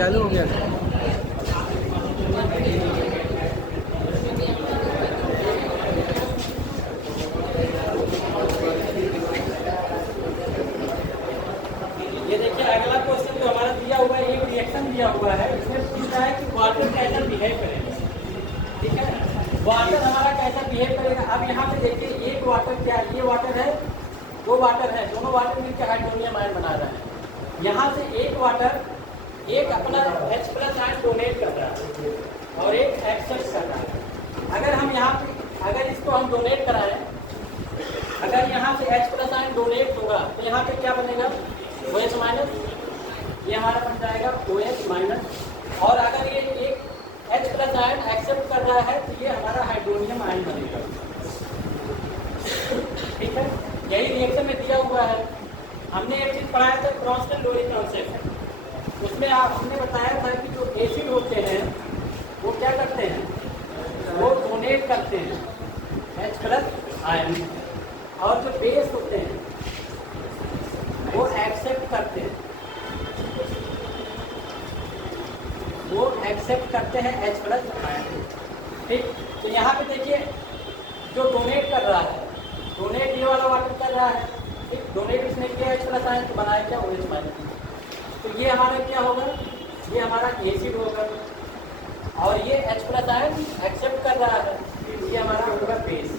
चालू हो गया। ये देखिए अगला क्वेश्चन जो हमारा दिया हुआ है, एक रिएक्शन दिया हुआ है, इसमें पूछ रहा है कि वाटर कैसा बिहेव करेगा। ठीक है, वाटर हमारा कैसा बिहेव करेगा। अब यहाँ पे देखिए एक वाटर क्या, ये वाटर है, दो वाटर है, दोनों वाटर मिलकर हाइड्रोनियम आयन बना रहा है। यहाँ से एक वाटर एक अपना H+ आयन डोनेट कर रहा है और एक एक्सेप्ट कर रहा है। अगर हम यहाँ पे अगर इसको हम डोनेट कराएं, अगर यहाँ से H+ आयन डोनेट होगा तो यहाँ पे क्या बनेगा, OH-, ये हमारा बन जाएगा OH-। और अगर ये एक H+ आयन एक्सेप्ट कर रहा है तो ये हमारा हाइड्रोनियम आयन बनेगा। ठीक है, यही रिएक्शन में दिया हुआ है। हमने एक चीज पढ़ाया था, क्रॉस लोरी कॉन्सेप्ट, उसमें हमने बताया था कि जो एसिड होते हैं वो क्या करते हैं, वो डोनेट करते हैं H+ आयन, और जो बेस होते हैं वो एक्सेप्ट करते हैं, वो एक्सेप्ट करते हैं H+ आयन। ठीक, तो यहाँ पे देखिए जो डोनेट कर रहा है, डोनेट ये वाला वाटर कर रहा है। ठीक, डोनेट इसने किया H+ आयन तो बनाया क्या, OH-। तो ये हमारा क्या होगा, ये हमारा एसिड होगा, और ये H+ आयन एक्सेप्ट कर रहा है, ये हमारा होगा बेस।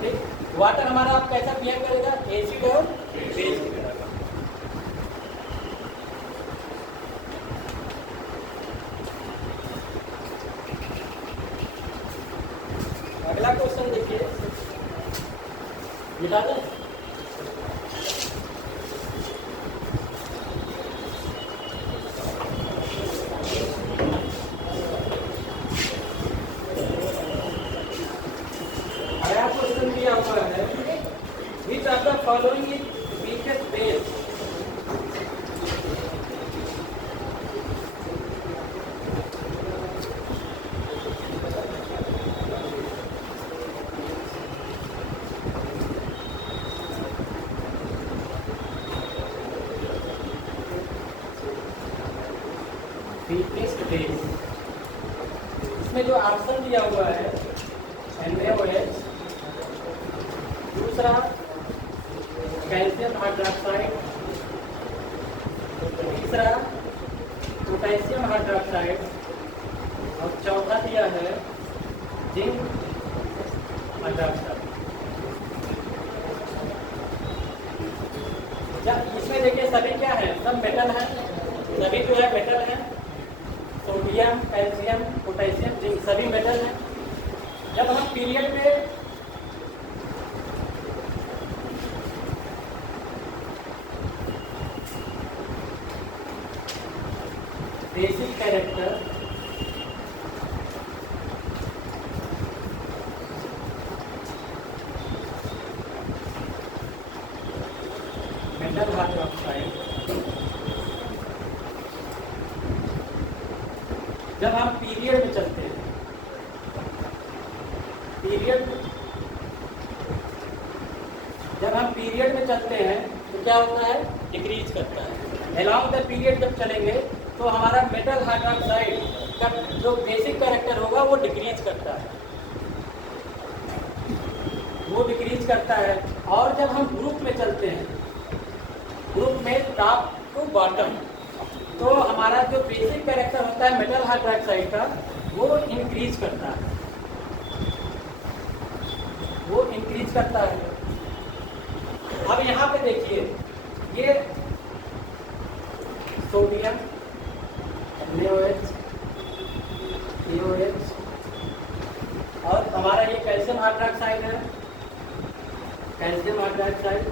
ठीक, वाटर हमारा आप कैसा बिहेव करेगा, एसिड और बेस की तरह। अगला क्वेश्चन देखिए, मिटा दें। अगला क्वेश्चन दिया हुआ है, which of the following is weakest base? weakest base, इसमें जो ऑप्शन दिया हुआ है NaOH, दूसरा कैल्शियम हाइड्रोक्साइड, तीसरा पोटेशियम हाइड्रोक्साइड, और चौथा दिया है जिंक हाइड्रोक्साइड। इसमें देखिए सभी क्या है, सब मेटल है, सभी जो है मेटल है, सोडियम, कैल्शियम, पोटेशियम, जिंक सभी मेटल है। जब हम पीरियड में बेसिक कैरेक्टर मेटल हाइड्रोक्साइड, जब हम पीरियड में चलते हैं, जब हम पीरियड में चलते हैं तो क्या होता है, डिक्रीज करता है। अलोंग द पीरियड जब चलेंगे तो हमारा मेटल हाइड्रोक्साइड का जो बेसिक कैरेक्टर होगा वो डिक्रीज करता है, वो डिक्रीज करता है। और जब हम ग्रुप में चलते हैं, ग्रुप में टॉप टू बॉटम, तो हमारा जो बेसिक कैरेक्टर होता है मेटल हाइड्रोक्साइड का वो इंक्रीज करता है, वो इंक्रीज करता है। अब यहाँ पे देखिए ये सोडियम NaOH, KOH, और हमारा ये कैल्शियम हाइड्रोक्साइड है, कैल्शियम हाइड्रोक्साइड,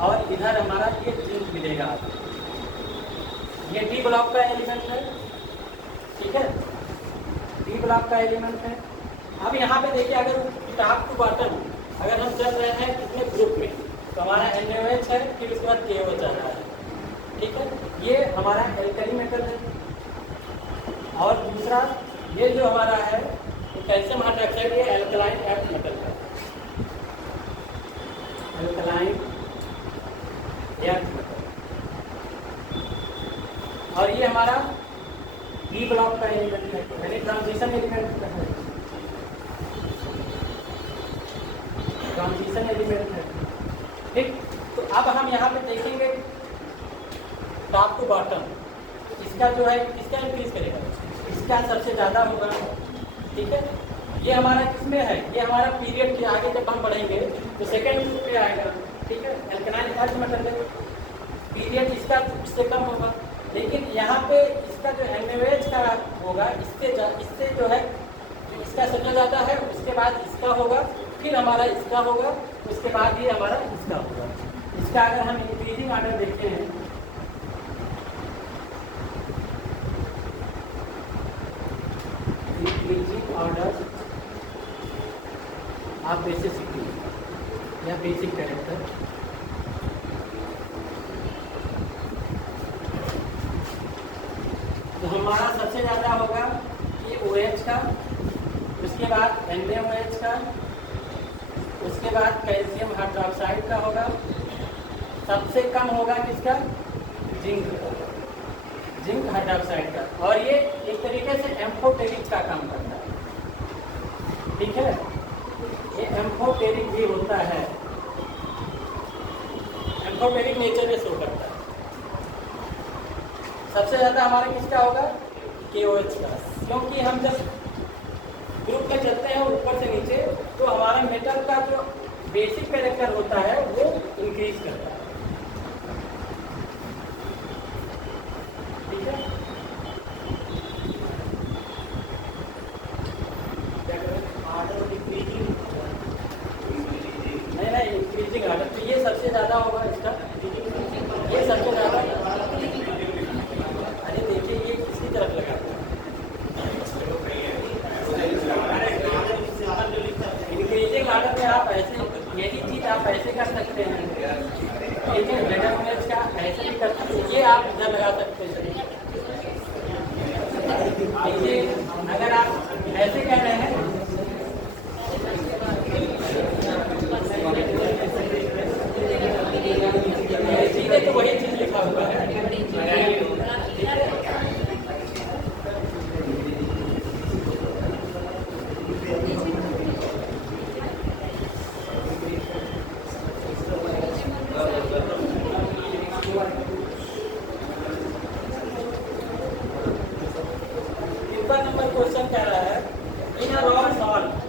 और इधर हमारा ये जिंक मिलेगा। ये डी ब्लॉक का एलिमेंट है। ठीक है, डी ब्लॉक का एलिमेंट है। अब यहाँ पे देखिए अगर टॉप टू बॉटम अगर हम चल रहे हैं कितने ग्रुप में, तो हमारा NaOH है, फिर उसके बाद KOH आ रहा है। ठीक है, ये हमारा एल्कली मेटल है। और दूसरा ये जो हमारा है कैल्शियम हाइड्रोक्साइड, ये एल्कलाइन एर्थ मेटल है, एल्कलाइन एर्थ मेटल। और ये हमारा पी ब्लॉक का एलिमेंट है, यानी ट्रांजिशन एलिमेंट है, ट्रांजिशन एलिमेंट है। ठीक, तो अब हम यहाँ पे देखेंगे टॉप टू बॉटम, इसका जो है किसका इंक्रीज करेगा, इसका सबसे ज़्यादा होगा। ठीक है, ये हमारा किसमें है, ये हमारा पीरियड के आगे जब हम बढ़ेंगे तो सेकेंड ग्रुप पे आएगा। ठीक है, एल्कनाइन अर्थ मेटल पीरियड इसका उससे कम होगा, लेकिन यहाँ पे इसका जो NaOH का होगा इससे जो है इसका सबसे ज़्यादा है, उसके बाद इसका होगा, फिर हमारा इसका होगा, उसके बाद ये हमारा इसका होगा। इसका अगर हम इंक्रीजिंग ऑर्डर देखते हैं, इंक्रीजिंग ऑर्डर आप बेसिसिटी या बेसिक कैरेक्टर, तो हमारा सबसे ज़्यादा होगा ये OH का, उसके बाद NaOH का, उसके बाद कैल्शियम हाइड्रोक्साइड का होगा, सबसे कम होगा किसका, जिंक का, जिंक हाइड्रोक्साइड का। और ये एक तरीके से एम्फोटेरिक का काम करता है। ठीक है, ये एम्फोटेरिक भी होता है, एम्फोटेरिक नेचर में शो करता है। सबसे ज़्यादा हमारा किसका होगा, KOH का, क्योंकि हम जब ग्रुप में चलते हैं ऊपर से नीचे तो हमारा मेटल का जो बेसिक कैरेक्टर होता है वो इंक्रीज करता है। ठीक है, ऑर्डर इंक्रीजिंग, नहीं इंक्रीजिंग ऑर्डर, तो ये सबसे ज़्यादा होगा इसका, ये सबसे ज़्यादा। अरे देखिए ये किसकी तरफ लगा है, इंक्रीजिंग ऑर्डर में आप ऐसे, यही चीज़ आप ऐसे कर सकते हैं, का ऐसे भी कर सकते हैं, ये आप इधर लगा सकते हैं। देखिए अगर आप ऐसे कर रहे हैं सीधे, तो वही चीज़ लिखा हुआ है। नंबर क्वेश्चन कह रहा है, in a rock salt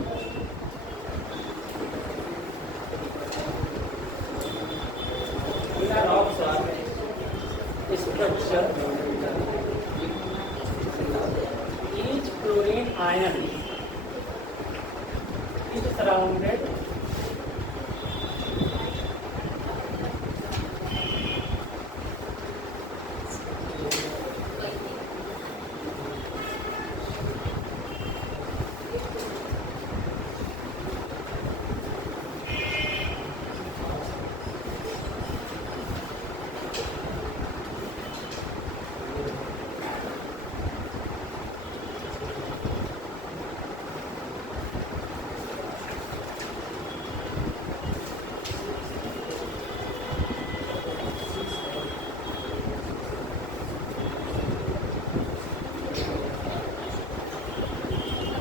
structure, each chlorine ion is surrounded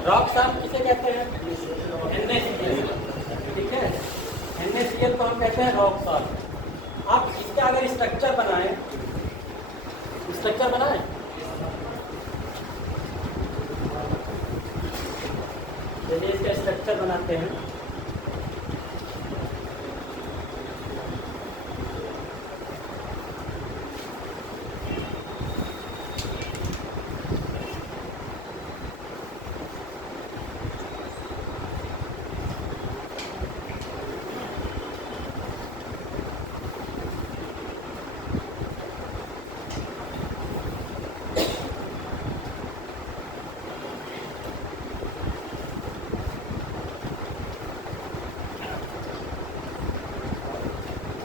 rock salt किसे कहते हैं, NaCl। ठीक है, NaCl को हम कहते हैं रॉक साल्ट। आप इसका अगर स्ट्रक्चर बनाएं, चलिए इसका स्ट्रक्चर बनाते हैं।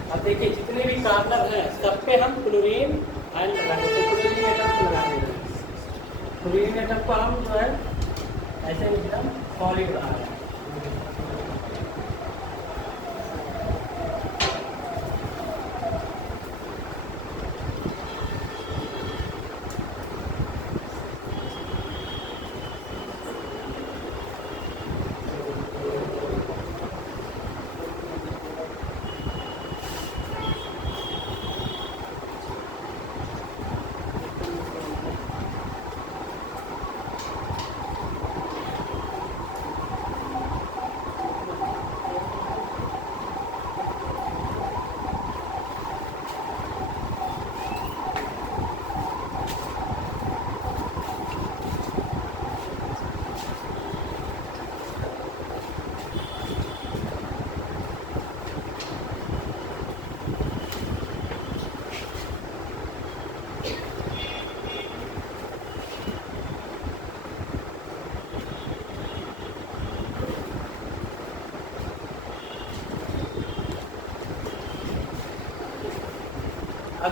अब देखिए जितने भी कार्बन हैं सब पे हम क्लोरीन आयन लगा देते हैं, क्लोरीन एटम को लगा देते हैं। क्लोरीन एटम को हम जो है ऐसे एकदम सॉलिड बना रहे हैं।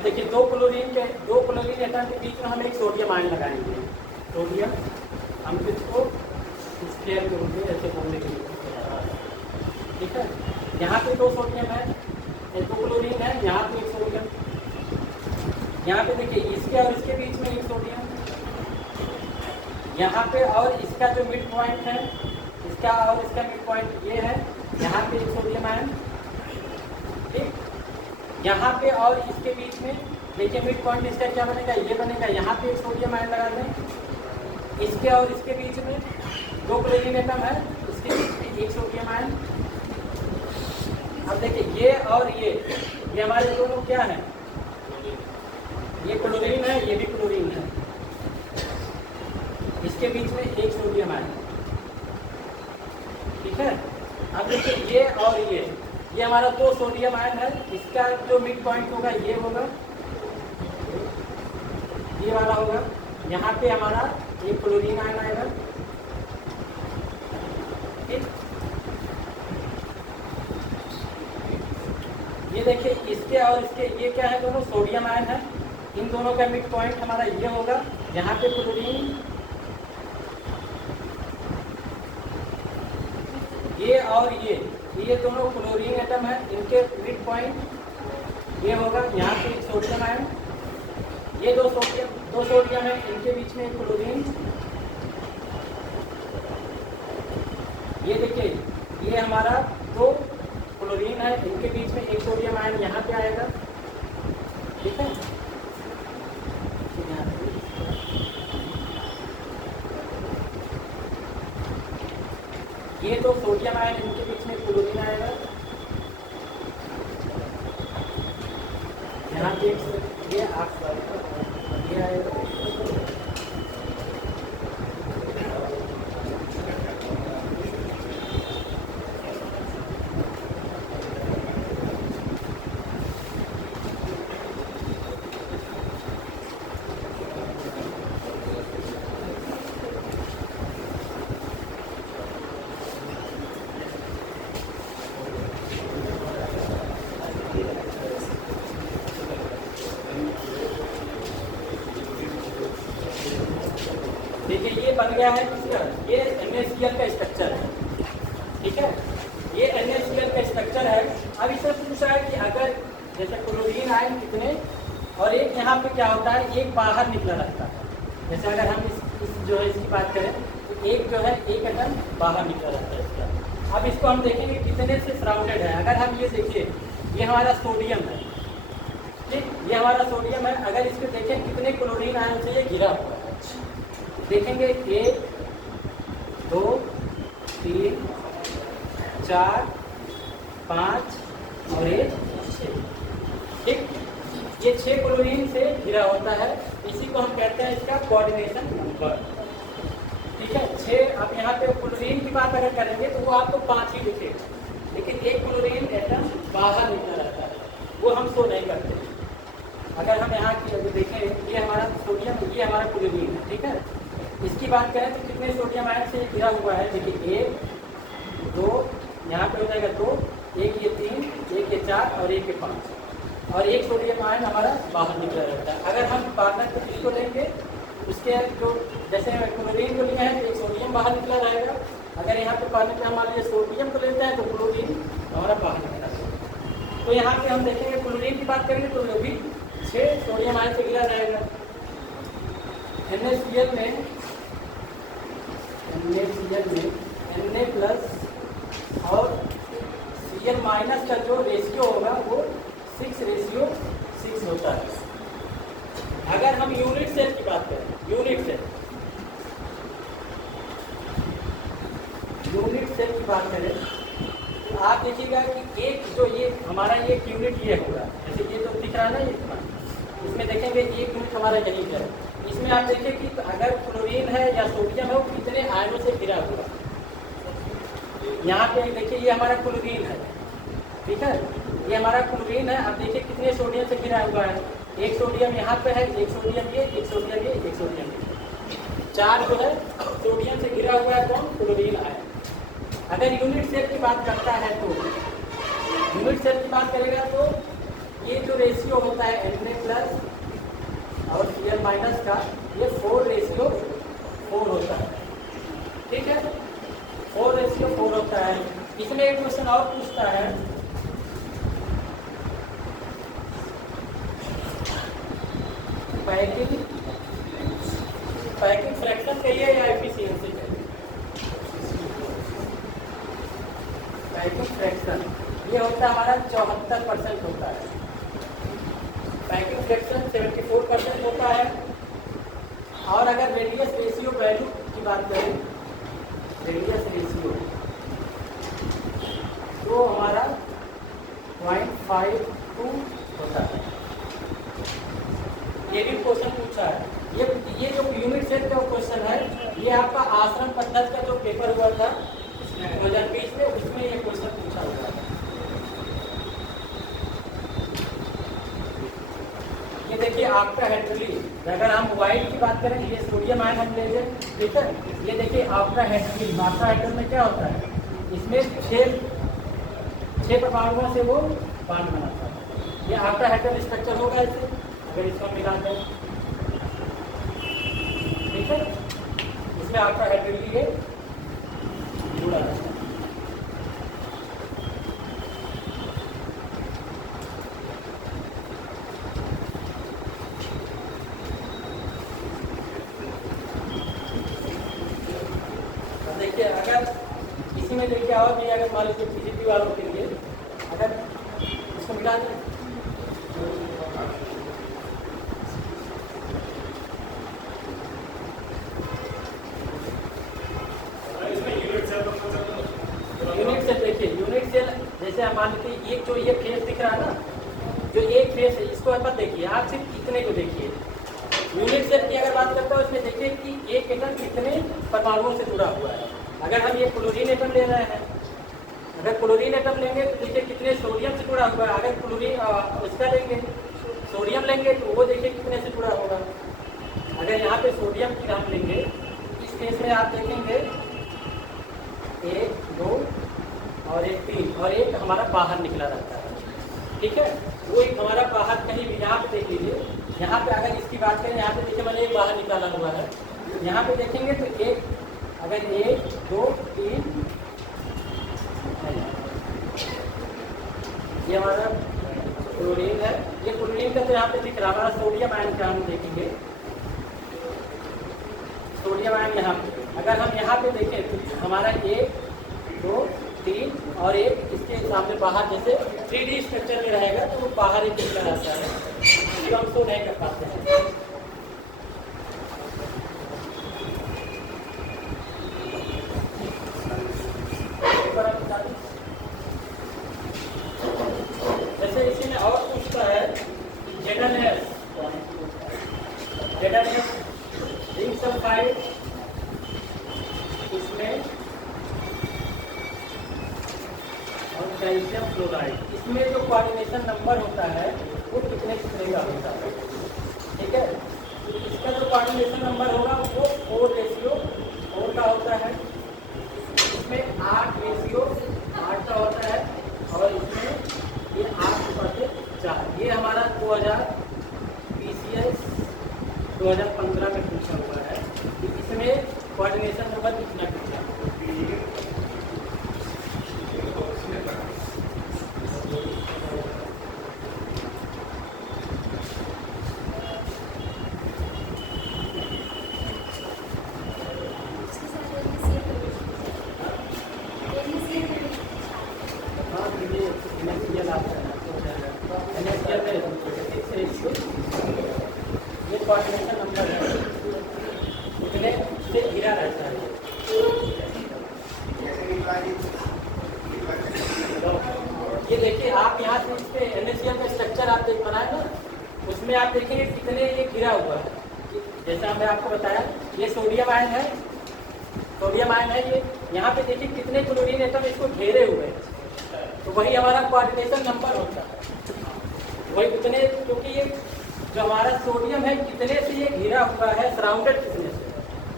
देखिए दो क्लोरीन एटम के बीच में हम एक सोडियम आयन लगाएंगे। सोडियम हम इसको स्क्वायर के रूप में ऐसे बोलने के लिए, ठीक है। यहाँ पे दो सोडियम है, दो क्लोरीन है, यहाँ पे एक सोडियम, यहाँ पे देखिए इसके और इसके बीच में एक सोडियम, यहाँ पे और इसका जो मिड पॉइंट है, इसका और इसका मिड पॉइंट ये है, यहाँ पे एक सोडियम आयन, ठीक। यहाँ पे और इसके बीच में देखिए मिड पॉइंट इसका क्या बनेगा, ये बनेगा, यहाँ पे एक सोडियम आयन लगा दें। इसके और इसके बीच में दो क्लोरीन एटम है, इसके बीच में एक सोडियम आयन। अब देखिए ये और ये हमारे दोनों क्या है, ये क्लोरीन है, ये भी क्लोरीन है, इसके बीच में एक सोडियम आयन, ठीक है। अब देखिए ये और ये हमारा दो सोडियम आयन है, इसका जो मिड पॉइंट होगा ये होगा, ये वाला होगा, यहाँ पे हमारा एक क्लोरीन आयन आएगा, ठीक। ये देखिए इसके और इसके ये क्या है, दोनों सोडियम आयन है, इन दोनों का मिड पॉइंट हमारा ये होगा, यहाँ पे क्लोरीन, ये और ये दोनों क्लोरीन एटम है, इनके मिड पॉइंट ये होगा, यहाँ पे एक सोडियम आयन, ये दो सोडियम है, इनके बीच में एक क्लोरीन, ये देखिए ये हमारा दो क्लोरीन है, इनके बीच में एक सोडियम आयन यहाँ पे आएगा, ठीक है। ये दो सोडियम आयन, इनके बीच में क्लोरीन आएगा, यहाँ पे ये ये आएगा, देखिए ये बन गया है किसका, ये NaCl का स्ट्रक्चर है, ठीक है। ये NaCl का स्ट्रक्चर है। अब इससे पूछा है कि अगर जैसे क्लोरीन आयन कितने, और एक यहाँ पे क्या होता है, एक बाहर निकला रहता है। जैसे अगर हम इस जो है इसकी बात करें तो एक जो है एक एटम बाहर निकला रहता है इसका। अब इसको हम देखेंगे कितने से सराउंडेड है। अगर हम ये देखिए, ये हमारा सोडियम है, ठीक, ये हमारा सोडियम है। अगर इसको देखें कितने क्लोरीन आयन से ये घिरा हुआ है, देखेंगे 1 2 3 4 5 और 6, ठीक। ये 6 क्लोरीन से घिरा होता है, इसी को हम कहते हैं इसका कोऑर्डिनेशन नंबर, ठीक है। 6। अब यहाँ पे क्लोरीन की बात अगर करेंगे तो वो आपको 5 ही दिखेगा, लेकिन एक क्लोरीन एटम बाहर निकला रहता है, वो हम शो नहीं करते। अगर हम यहाँ की अगर देखें, ये हमारा सोडियम, ये हमारा क्लोरीन है, ठीक है। इसकी बात करें तो कितने सोडियम आयन से घिरा हुआ है, देखिए 1 2, यहाँ पे हो जाएगा 2, एक ये 3, एक ये 4 और एक ये 5, और एक सोडियम आयन हमारा बाहर निकला रहता है। अगर हम पार्टनर को किसको लेंगे, उसके जो जैसे क्लोरीन को लिया है तो एक सोडियम बाहर निकला रहेगा। अगर यहाँ पे पार्टनर का मान लीजिए सोडियम को लेते हैं तो क्लोरीन हमारा बाहर निकला रहेगा। तो यहाँ पे हम देखेंगे क्लोरीन की बात करेंगे तो वो भी 6 सोडियम आयन से घिरा रहेगा। NaCl में Na प्लस और Cl माइनस का जो रेशियो होगा वो 6:6 होता है। अगर हम यूनिट सेल की बात करें, यूनिट सेल की बात करें तो आप देखिएगा कि एक जो ये हमारा एक यूनिट ये होगा, जैसे ये तो दिख रहा है ना, ये इतना, इसमें देखेंगे एक यूनिट हमारा यही है। इसमें आप देखिए कि अगर क्लोरीन है या सोडियम है वो कितने आयनों से घिरा हुआ। यहाँ पे देखिए ये हमारा क्लोरीन है, ठीक है, ये हमारा क्लोरीन है। अब देखिए कितने सोडियम से घिरा हुआ है, एक सोडियम यहाँ पे है, एक सोडियम ये, एक सोडियम ये, एक सोडियम ये, 4 जो है सोडियम से घिरा हुआ है, कौन, क्लोरीन आयन। अगर यूनिट सेल की बात करता है तो यूनिट सेल की बात करेगा तो ये जो रेशियो होता है Na प्लस और Cl माइनस का, ये 4:4 होता है। ठीक है, 4:4 होता है। इसमें एक क्वेश्चन और पूछता है, पैकिंग फ्रैक्शन कहिए या एफिशिएंसी कहिए। पैकिंग फ्रैक्शन ये होता है हमारा 74% होता है। पैकिंग फ्रैक्शन 74% होता है। और अगर रेडियस रेशियो वैल्यू की बात करें, रेडियस रेशियो तो हमारा 0.52 होता है। ये भी क्वेश्चन पूछा है। ये जो यूनिट सेल का क्वेश्चन है, ये आपका आश्रम पद्धति का जो पेपर हुआ था 2020 में, उसमें ये क्वेश्चन पूछा हुआ है। ये देखिए आपका हेड्रली, अगर हम वाइट की बात करें, ये सोडियम आयन हम ले लें, ठीक है। ये देखिए आपका हेड्रली, आपका हेड्रल में क्या होता है, इसमें 6 परमाणुओं से वो बांड बनाता है। ये आपका हेड्रल स्ट्रक्चर होगा इससे, अगर इसको मिला दें, ठीक है। इसमें आपका हेड्रली ये जुड़ा रहता है। देखिए अगर इसी में देखिए और भी, अगर मान लीजिए पीजीपी वालों के लिए अगर इसको मिला दें, यूनिट सेल देखिए, यूनिट सेल जैसे हम मान लेते हैं, एक जो ये फेस दिख रहा है ना, जो एक फेस है, इसको मत देखिए आप, सिर्फ इतने को देखिए। यूनिट सेल की अगर बात करता हूँ, इसमें देखिए कि एक एटम कितने परमाणुओं से जुड़ा हुआ है। अगर हम ये क्लोरीन एटम ले रहे हैं, अगर क्लोरीन एटम लेंगे तो देखिए कितने सोडियम से जुड़ा हुआ है। अगर क्लोरीन उसका लेंगे, सोडियम लेंगे, तो वो देखिए कितने से जुड़ा होगा। अगर यहाँ पे सोडियम की हम लेंगे, इस केस में आप देखेंगे 1, 2 और 1, 3 और एक हमारा बाहर निकला रहता है, ठीक है। वो एक हमारा बाहर कहीं भी, यहाँ पे देख लीजिए, यहाँ पे अगर इसकी बात करें, यहाँ पे देखिए मैंने एक बाहर निकाला हुआ है। यहाँ पे देखेंगे तो एक, अगर 1, 2, 3, ये हमारा क्लोरीन है। ये क्लोरीन का तो यहाँ पे दिख रहा है। हमारा सोडियम आयन का हम देखेंगे, सोडियम आयन यहाँ पे, अगर हम यहाँ पे देखें तो हमारा 1, 2, 3 और एक इसके सामने बाहर, जैसे 3D स्ट्रक्चर में रहेगा तो वो बाहर एक निकला रहता है, इसको हम शो नहीं कर पाते हैं। जैसे इसी में और पूछता है ZnS जिंक सल्फाइड, इसमें और कैल्शियम क्लोराइड, इसमें जो कोऑर्डिनेशन नंबर होता है वो कितने का होता है, ठीक है। तो इसका जो कोऑर्डिनेशन नंबर होगा वो 4:4 का होता है। इसमें 8:8 का होता है और इसमें ये 8/4। ये हमारा 2000 PCS 2015 में पूछा हुआ है कि इसमें कोऑर्डिनेशन नंबर कितना कितना है। ये कोऑर्डिनेशन नंबर है, कितने से घिरा रहता है। ये देखिए आप यहाँ से इस पे NaCl का स्ट्रक्चर आप देख बनाए ना, उसमें आप देखेंगे कितने ये घिरा हुआ है। जैसा मैं आपको बताया, ये सोडियम आयन है, सोडियम आयन है ये। यहाँ पे देखिए कितने क्लोरीन एटम इसको घेरे हुए हैं, तो वही हमारा कोऑर्डिनेशन नंबर होता है। वही कितने, क्योंकि ये जो हमारा सोडियम है कितने से ये घिरा हुआ है, सराउंडेड कितने से।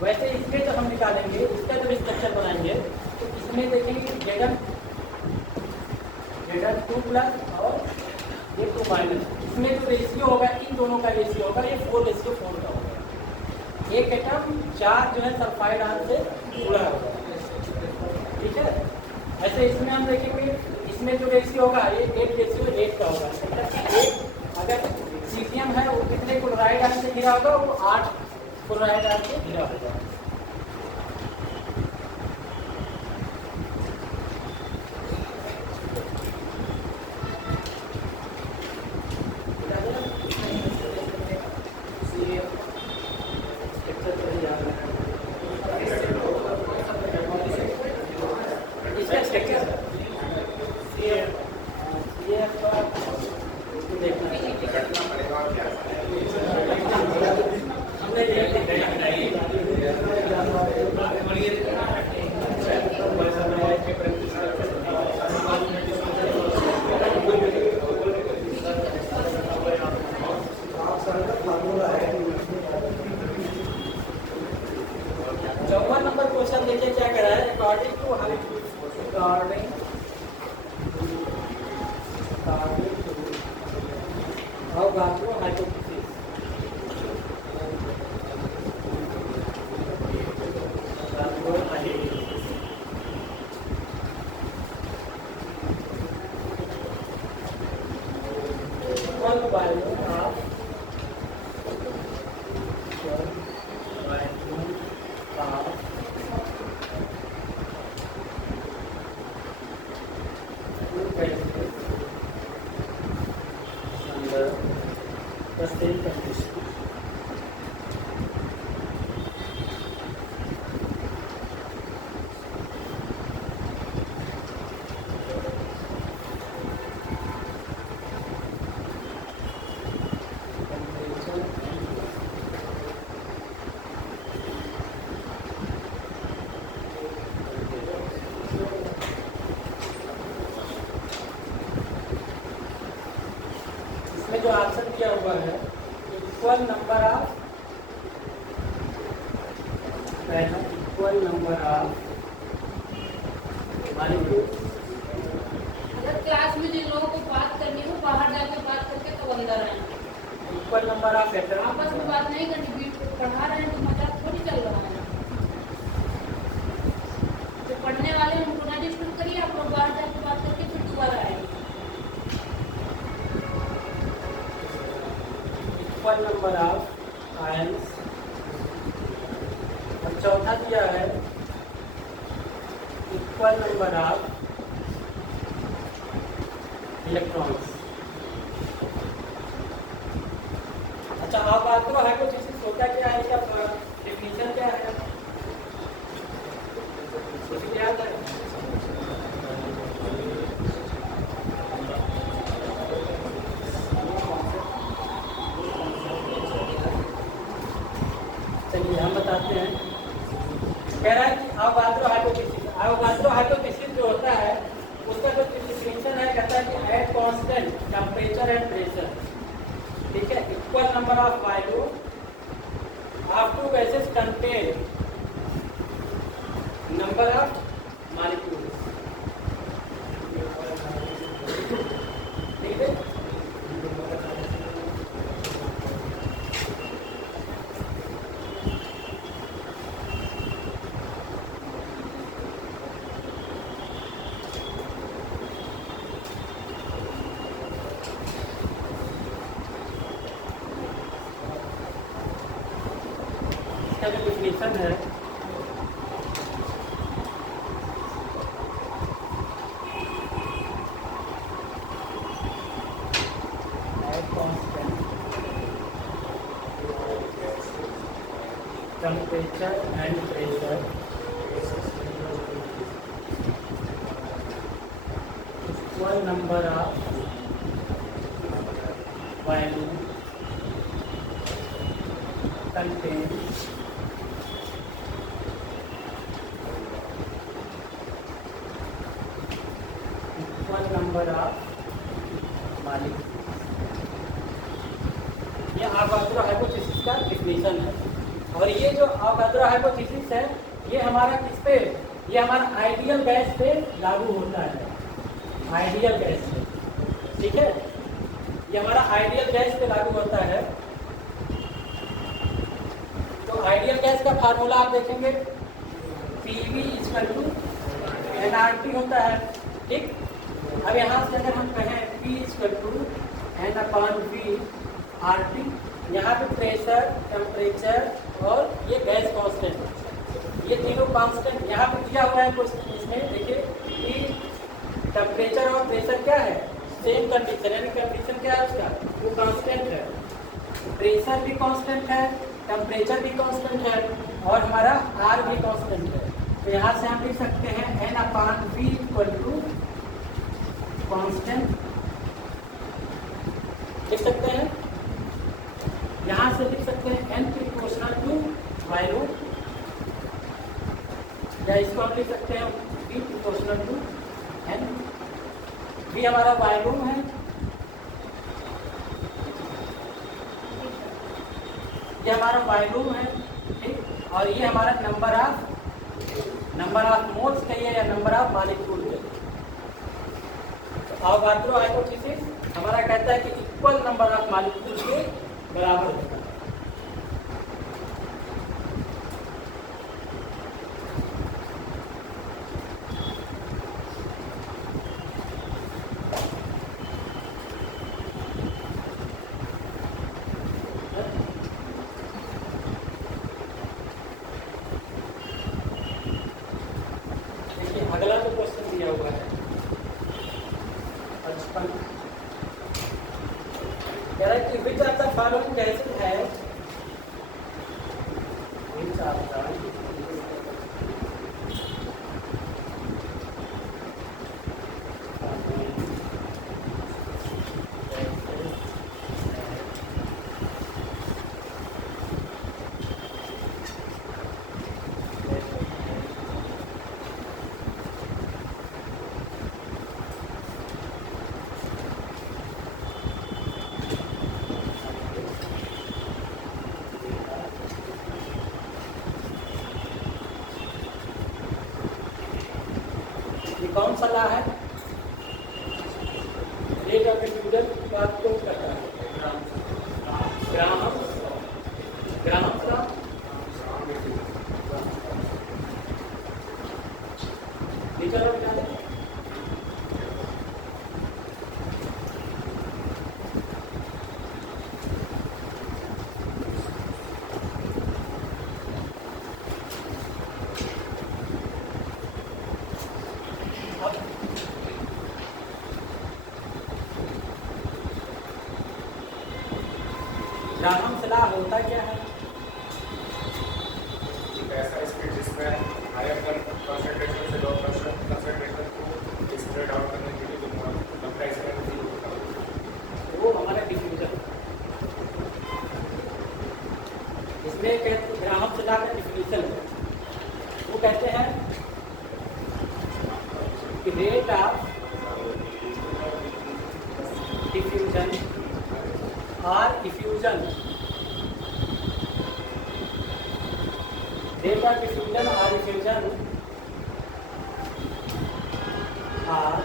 वैसे इसमें जब हम निकालेंगे, इसका जब स्ट्रक्चर बनाएंगे, तो इसमें देखेंगे Zn2 प्लस और ये 2 माइनस, इसमें जो रेशियो होगा इन दोनों का रेशियो होगा ये 4:4 का होगा। एक एटम 4 जो है सल्फाइड आयन से जुड़ा होगा, ठीक है। ऐसे इसमें हम देखेंगे, इसमें जो रेशियो होगा ये 8:8 का होगा। अगर सीटियम है वो कितने क्लोराइड आयन से घिरा होगा, वो 8 क्लोराइड आयन से घिरा होगा। जो आंसर दिया हुआ है इक्वल नंबर ऑफ अगर क्लास में जिन लोगों को बात करनी हो बाहर जाके बात करके तो अंदर आए। इक्वल नंबर ऑफ एटम, आपस में बात नहीं करनी, पढ़ा रहे हैं तो मजाक थोड़ी चल रहा है। जो पढ़ने वाले हैं उनको ना डिस्टर्ब करिए, आप लोग बाहर जाके बात करके फिर दोबारा आएंगे। इक्वल नंबर ऑफ आयंस, और चौथा दिया है इक्वल नंबर ऑफ इलेक्ट्रॉन्स। अच्छा, आप बात करो हाइपोथेसिस होता क्या है, इसका डेफिनेशन क्या है, कुछ याद है? चलिए हम बताते हैं। कह रहा है कि अवोगाद्रो हाइपोथेसिस जो होता है उसका जो डिफिनेशन है, कहता है कि at constant temperature and pressure, ठीक है, equal number of value of two gases contain number of molecules, ठीक है। इसका जो डिफिनेशन है temperature and pressure equal number of value contains equal number of molecules। ये अवोगाद्रो हाइपोथेसिस का definition है। और ये जो अवोगाद्रो हाइपोथेसिस है ये हमारा किस पे, ये हमारा आइडियल गैस पे लागू होता है, आइडियल गैस पे, ठीक है। ये हमारा आइडियल गैस पे लागू होता है। तो आइडियल गैस का फार्मूला आप देखेंगे PV = nRT होता है, ठीक। अब यहाँ से अगर हम कहें P = N/V/RT, यहाँ पे प्रेशर, टेम्परेचर और ये गैस कांस्टेंट, ये तीनों कांस्टेंट यहाँ पे दिया हुआ है क्वेश्चन। इसमें देखिए कि टेम्परेचर और प्रेशर क्या है, सेम कंडीशन, यानी कंडीशन क्या है उसका, वो कांस्टेंट है। प्रेशर भी कांस्टेंट है, टेम्परेचर भी कांस्टेंट है और हमारा R भी कांस्टेंट है। तो यहाँ से हम लिख सकते हैं N/V = कांस्टेंट, लिख सकते हैं। यहाँ से लिख सकते हैं N = वॉल्यूम, या इसको हम लिख सकते हैं V = N। V हमारा वॉल्यूम है, ये हमारा वॉल्यूम है, ठीक। और ये हमारा नंबर ऑफ मोल्स कहिए या नंबर ऑफ मॉलिक्यूल कहिए। और बात हाइपोथेसिस हमारा कहता है कि इक्वल नंबर ऑफ मॉलिक्यूल के बराबर होता है। अगला जो क्वेश्चन दिया हुआ है 55, कह रहा है कि which of the following gases है, विच ऑफ द कौन सा ला है, रेट ऑफ डिफ्यूजन की बात क्यों करता है, ग्राहम का लीटर और क्या है? ग्राहम सलाह होता क्या है? ऐसा स्पीड जिसमें हायर कंसंट्रेशन से लो कंसंट्रेशन को स्प्रेड आउट करने के लिए लंबा इसमें होता है, वो हमारा डिफ्यूजन। इसमें कहते ग्राहम सलाह का डिफिनीशन है, वो कहते हैं कि रेट ऑफ डिफ्यूजन और डिफ्यूजन, रेट ऑफ डिफ्यूजन और diffusion are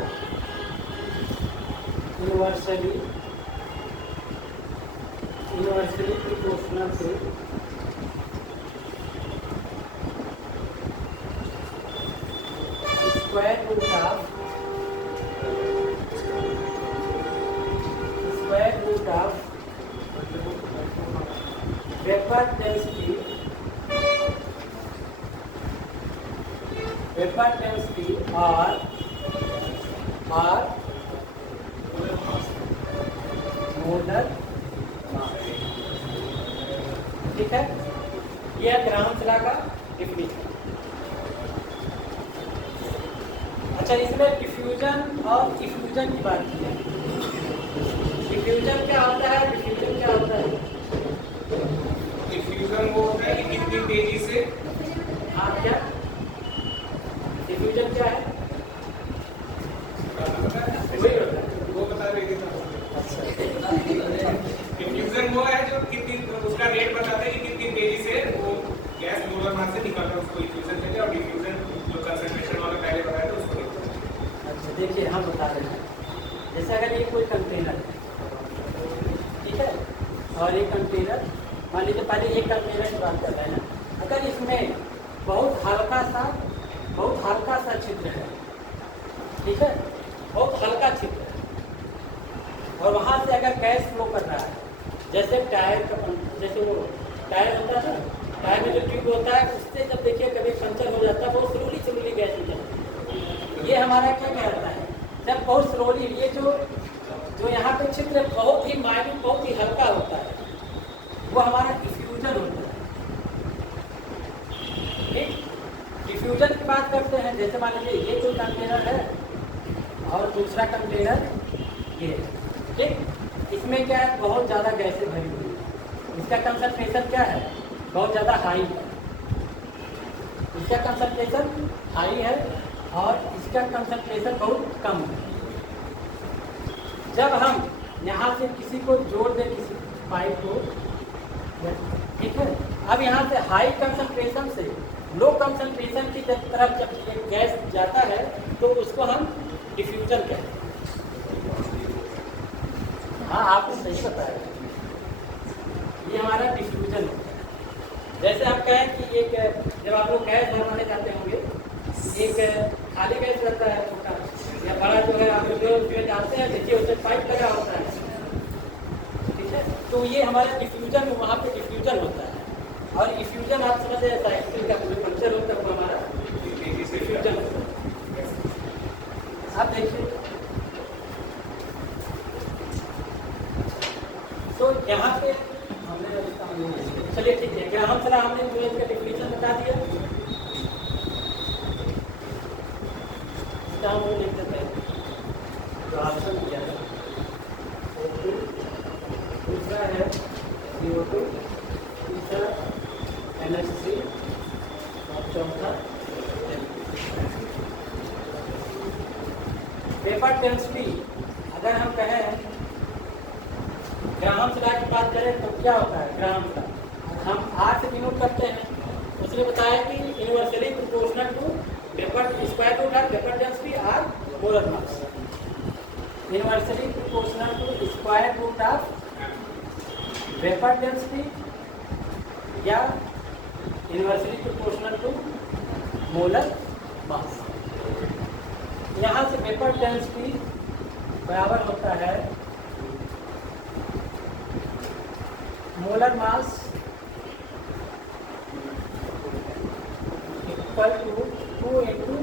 universally proportional to square root of vapor density or molar mass, ठीक है। यह ग्राहम सलाह का डिफिनीशन। अच्छा, इसमें डिफ्यूजन और इफ्यूजन की बात की है। डिफ्यूजन क्या होता है, डिफ्यूजन क्या होता है? डिफ्यूजन वो होता है कि कितनी तेजी से, हाँ, क्या डिफ्यूजन क्या है? वही होता है, वो बता रही थी। डिफ्यूजन वो है जो कितनी, उसका रेट बताते हैं कि कितनी तेजी से वो गैस मोलर मास से निकलता है, उसको इफ्यूजन कहते हैं। और डिफ्यूजन जो कंसंट्रेशन वाला पहले बताया था उसको। अच्छा, देखिए हम बता रहे हैं, जैसे अगर ये कोई कंटेनर है, की बात कर रहे हैं, अगर इसमें बहुत हल्का सा छिद्र है, ठीक है, बहुत हल्का छिद्र है, और वहाँ से अगर गैस फ्लो कर रहा है, जैसे टायर का, जैसे वो टायर होता है ना, टायर में जो ट्यूब होता है उससे जब देखिए कभी पंचर हो जाता है, बहुत स्लोली गैस निकलती है। ये हमारा क्या कहता है, जब बहुत स्लोली ये जो यहाँ पे छिद्र बहुत ही माइन्यूट, बहुत ही हल्का होता है, वो हमारा डिफ्यूजन होता है। ठीक, डिफ्यूजन की बात करते हैं, जैसे मान लीजिए ये कोई कंटेनर है और दूसरा कंटेनर ये है, ठीक, इसमें क्या है, बहुत ज़्यादा गैसें भरी हुई है, इसका कंसंट्रेशन क्या है, बहुत ज़्यादा हाई है, इसका कंसंट्रेशन हाई है और इसका कंसंट्रेशन बहुत कम है। जब हम यहाँ से किसी को जोड़ दें, किसी पाइप को, ठीक है, अब यहाँ से हाई कंसंट्रेशन से लो कंसंट्रेशन की तरफ जब ये गैस जाता है तो उसको हम डिफ्यूजन कहते हैं। हाँ, आपको सही बताया, ये हमारा डिफ्यूजन होता है। जैसे आप कहें कि एक, जब आप लोग गैस भरवाने जाते होंगे, एक खाली गैस रहता है छोटा या बड़ा, जो है आप जो जानते हैं, देखिए उससे पाइप लगा होता है, ठीक है, तो ये हमारा डिफ्यूजन, वहाँ पे डिफ्यूजन होता है। और डिफ्यूजन आप समझ रहे, साइकिल का कोई पंक्चर होता है, वो हमारा डिफ्यूजन होता है। आप देखिए, तो यहाँ पे हमने, चलिए ठीक है, ग्राहम सलाह हमने जो इसका डिफिनेशन बता दिया, हम लिख देते हैं, राशन क्या है, O2, दूसरा है CO2, तीसरा NH3 और चौथा वेपर डेंसिटी। अगर हम कहें ग्राहम सलाह की बात करें तो क्या होता है, ग्राहम सलाह हम R से डिनोट करते हैं। उसने बताया कि universally proportional to vapour square root of vapour density are molar mass, inversely proportional to square root of vapour density या inversely proportional to molar mass. यहाँ से वेपर डेंसिटी बराबर होता है molar mass equal to 2 into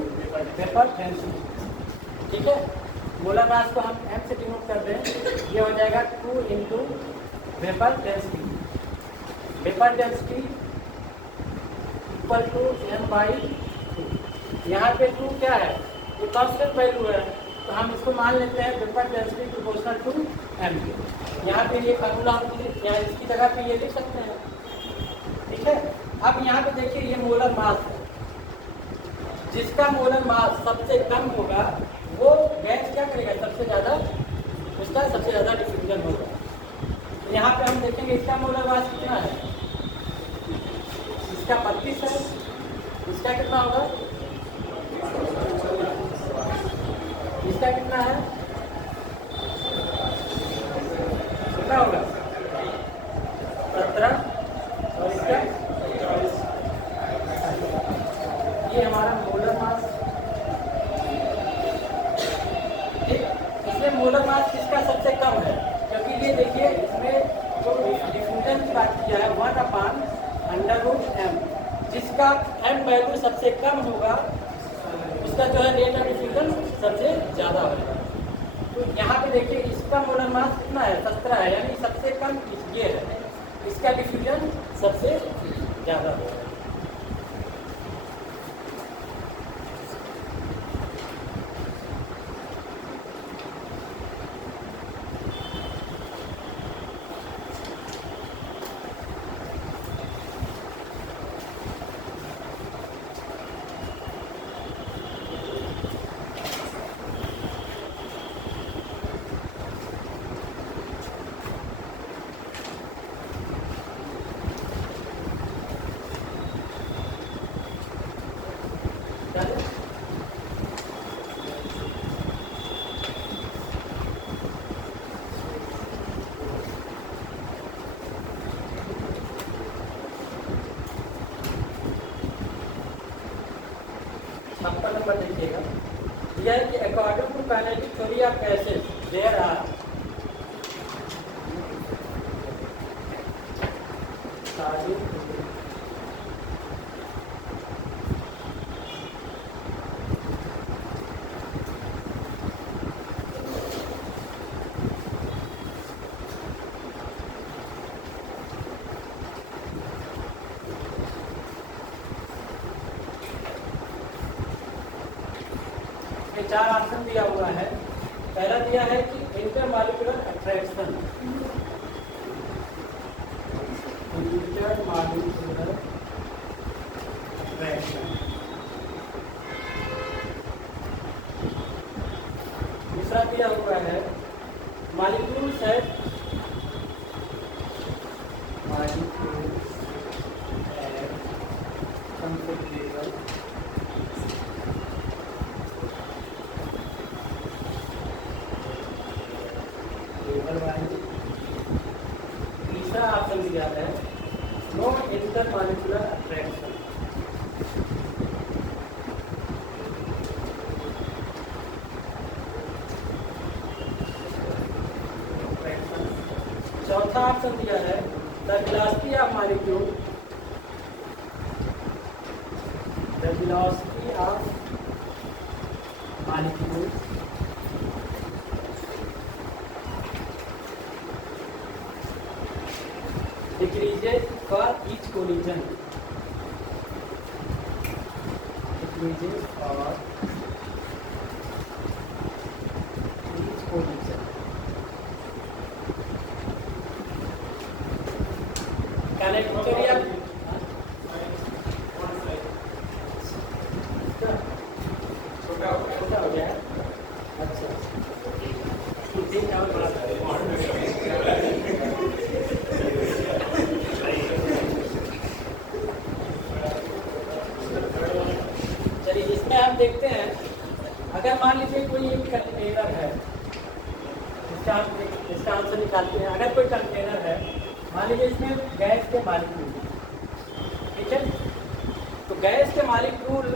vapour density, ठीक है। Molar मास को हम m से डिनोट कर दें, ये हो जाएगा 2 into vapour density. Vapour density equal to m/2। यहाँ पे 2 क्या है, ये कांस्टेंट वैल्यू है, तो हम इसको मान लेते हैं vapour density proportional to m। यहाँ पे ये फार्मूला हम यहाँ इसकी जगह पे ये लिख सकते हैं, ठीक है। अब यहाँ पे देखिए, ये मोलर मास है, जिसका मोलर मास सबसे कम होगा वो गैस क्या करेगा, सबसे ज़्यादा, उसका सबसे ज़्यादा डिफ्यूजन होगा। तो यहाँ पे हम देखेंगे इसका मोलर मास कितना है, इसका 32 है, इसका कितना होगा, इसका कितना है, कितना होगा 17, और इसका ये हमारा मोलर मास। इसमें मोलर मास किसका सबसे कम है, क्योंकि ये देखिए इसमें जो डिफ्यूजन की बात किया है 1/√m, जिसका m वैल्यू सबसे कम होगा उसका जो है रेट ऑफ डिफ्यूजन सबसे ज़्यादा होगा। तो यहाँ पे देखिए इसका मोलर मास कितना है, 17 है, यानी सबसे कम ये है, इसका डिफ्यूजन सबसे ज़्यादा होगा। 56 नंबर देखिएगा। दिया है कि according to kinetic theory of gases there are चार ऑप्शन दिया हुआ है। पहला दिया है कि इंटरमॉलिक्यूलर अट्रैक्शन, इंटरमॉलिक्यूलर अट्रैक्शन। दूसरा दिया हुआ है मॉलिक्यूल्स है तीसरा ऑप्शन दिया है नो इंटरमॉलिक्यूलर अट्रैक्शन। चौथा ऑप्शन दिया है the velocity of molecule, the velocity of molecule decreases for each collision, decreases for each collision। Connect करिए आप छोटा हो गया। अच्छा ठीक है, और बड़ा हम देखते हैं। अगर मान लीजिए कोई एक कंटेनर है, इसका आंसर निकालते हैं। अगर कोई कंटेनर है, मान लीजिए इसमें गैस के मॉलिक्यूल, ठीक है, तो गैस के मॉलिक्यूल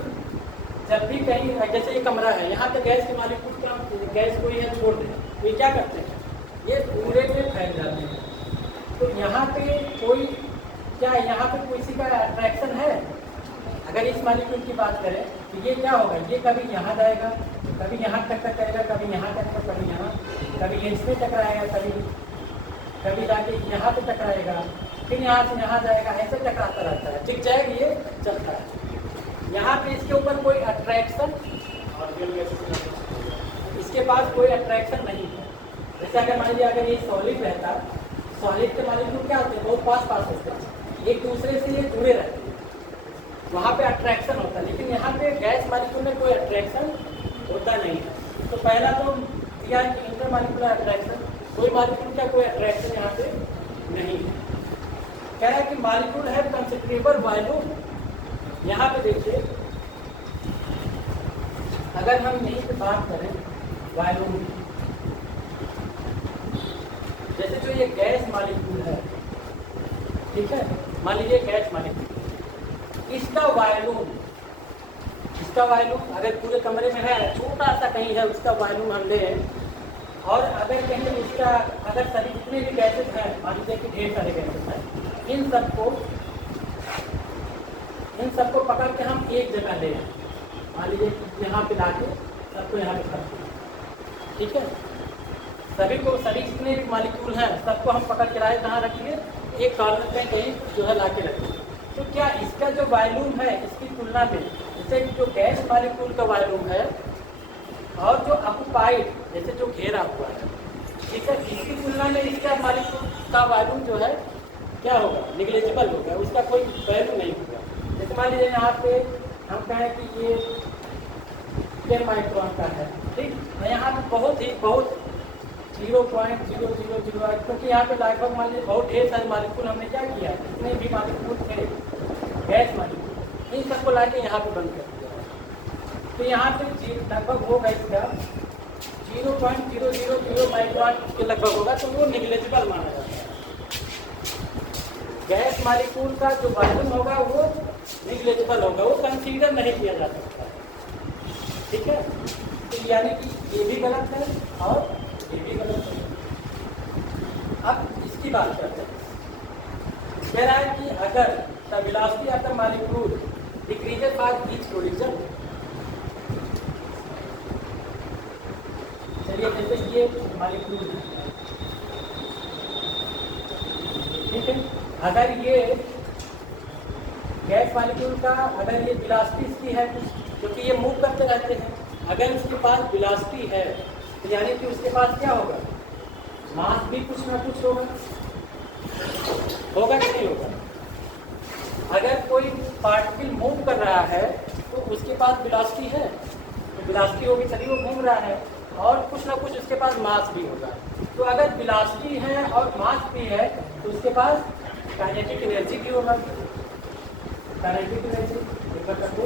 जब भी कहीं, जैसे ये कमरा है, यहाँ पे गैस के मॉलिक्यूल का गैस को यहाँ छोड़ दें तो ये क्या करते हैं, ये पूरे में फैल जाते हैं। तो यहाँ पे कोई क्या, यहाँ पे किसी का अट्रैक्शन है? अगर इस मॉलिक्यूल की बात करें तो ये क्या होगा, ये कभी यहाँ जाएगा, कभी यहाँ टकराएगा, कभी यहाँ टकराएगा, कभी यहाँ, कभी इसमें टकराएगा, कभी जाके यहाँ पे टकराएगा, फिर यहाँ से यहाँ जाएगा, ऐसे टकराता रहता है। ठीक जाएगा, ये चलता है। यहाँ पे इसके ऊपर कोई अट्रैक्शन, इसके पास कोई अट्रैक्शन नहीं है। जैसे अगर मान लीजिए अगर ये सॉलिड रहता, सॉलिड के मॉलिक्यूल क्या होते हैं, बहुत पास होते हैं, एक दूसरे से ये जुड़े रहते हैं, वहाँ पे अट्रैक्शन होता है। लेकिन यहाँ पे गैस मॉलिक्यूल में कोई अट्रैक्शन होता नहीं है। तो पहला तो दिया है कि इंटरमॉलिक्यूलर अट्रैक्शन, कोई मॉलिक्यूल का कोई अट्रैक्शन यहाँ पे नहीं है। कह रहा है कि मॉलिक्यूल है कंसिडरेबल वॉल्यूम। यहाँ पे देखिए, अगर हम यहीं पे बात करें वॉल्यूम, जैसे जो ये गैस मॉलिक्यूल है, ठीक है, मान लीजिए गैस मॉलिक्यूल, इसका वॉल्यूम अगर पूरे कमरे में है, छोटा सा कहीं है, उसका वॉल्यूम हम लें, और अगर कहीं उसका, अगर सभी जितने भी गैसेज हैं, मान लीजिए कि ढेर सारे गैसेज हैं, इन सबको पकड़ के हम एक जगह ले, मान लीजिए कि यहाँ पे ला के सबको यहाँ पे रखते हैं, ठीक है, सभी जितने भी मॉलिक्यूल हैं सबको हम पकड़ के लाए, कहाँ रखिए, एक कॉर्नर पे कहीं जो है ला के रखिए। तो क्या इसका जो वॉल्यूम है, इसकी तुलना में, जैसे जो गैस मॉलिक्यूल का वॉल्यूम है और जो ऑक्युपाइड, जैसे जो घेरा हुआ है, ठीक है, इसकी तुलना में इसका मॉलिक्यूल का वॉल्यूम जो है क्या होगा, निग्लेजिबल होगा, उसका कोई वैल्यू नहीं होगा। जैसे मान लीजिए यहाँ पे हम कहें कि ये 10 माइक्रोन का है, ठीक, और यहाँ पे बहुत 0.0008, क्योंकि यहाँ पे लगभग मान लीजिए बहुत ढेर सारे मॉलिक्यूल हमने क्या किया, जितने भी मॉलिक्यूल थे गैस मॉलिक्यूल, इन सबको ला के यहाँ पे बंद कर दिया। तो यहाँ पे लगभग होगा इसका 0.000 माइक्रोन के लगभग होगा, तो वो निग्लेजिबल माना जाता है। गैस मॉलिक्यूल का जो वॉल्यूम होगा वो निग्लेजिबल होगा, वो कंसीडर नहीं किया जा सकता। ठीक है, तो यानी कि ये भी गलत है और ये भी गलत है। अब इसकी बात करते हैं। कह रहा है कि अगर the velocity of the molecule decreases for each collision, चलिए जैसे ये मॉलिक्यूल है, ठीक है, अगर ये गैस मॉलिक्यूल का अगर ये वेलोसिटी इसकी है, क्योंकि ये मूव करते रहते हैं, अगर उसके पास वेलोसिटी है तो यानी कि उसके पास क्या होगा, मास भी कुछ ना कुछ होगा, होगा कि नहीं होगा। अगर कोई पार्टिकल मूव कर रहा है तो उसके पास वेलोसिटी है, तो वेलोसिटी होगी तभी वो घूम रहा है, और कुछ ना कुछ उसके पास मास भी होगा। तो अगर वेलोसिटी है और मास भी है तो उसके पास काइनेटिक एनर्जी भी होगा। Kinetic energy equal to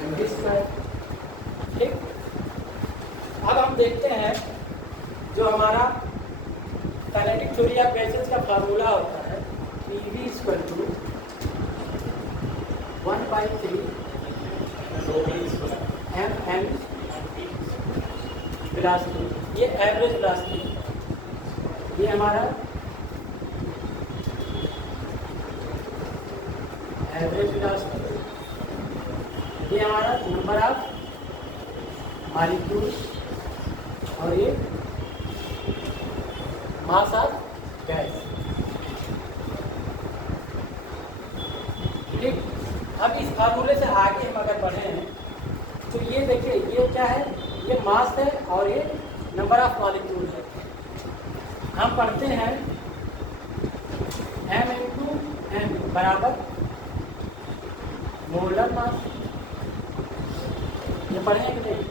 mv²। ठीक, अब हम देखते हैं जो हमारा काइनेटिक थ्योरी ऑफ गैसेस का फार्मूला होता है, PV = 1/3 mn वेलोसिटी, ये एवरेज वेलोसिटी, ये हमारा एवरेज वेलोसिटी, ये हमारा नंबर ऑफ मॉलिक्यूल, और ये मास ऑफ गैस। ठीक, अब इस फार्मूले से आगे हम अगर बढ़े हैं तो ये देखिए, ये क्या है, ये मास है और ये नंबर ऑफ मॉलिक्यूल है। हम पढ़ते हैं m × n बराबर मोलर मास, ये पढ़े हैं कि नहीं?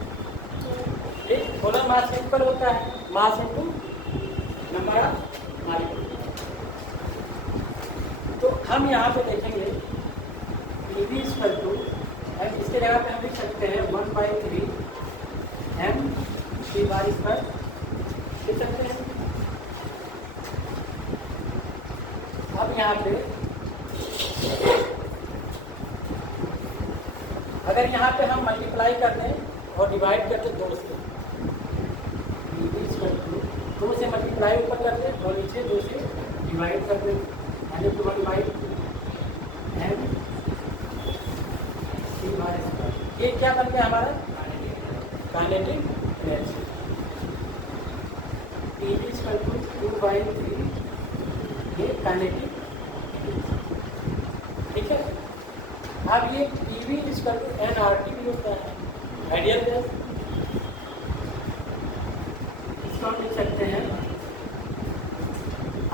एक मोलर मास इक्वल होता है mass into number of molecule. तो हम यहाँ पे देखेंगे PV = इसके जगह पे हम लिख सकते हैं 1/3 mc² लिख सकते हैं। अब यहाँ पे अगर यहाँ पे हम मल्टीप्लाई कर दें और डिवाइड कर दें 2 से, PV = 2 से मल्टीप्लाई ऊपर कर दें और नीचे 2 से डिवाइड कर दें, यानी 1/m c²। ये क्या बन गया हमारा काइनेटिक एनर्जी। PV = 2/3 ये काइनेटिक एनर्जी। ठीक है, अब ये PV = nRT भी होता है, आइडियल गैस। इसको हम लिख सकते हैं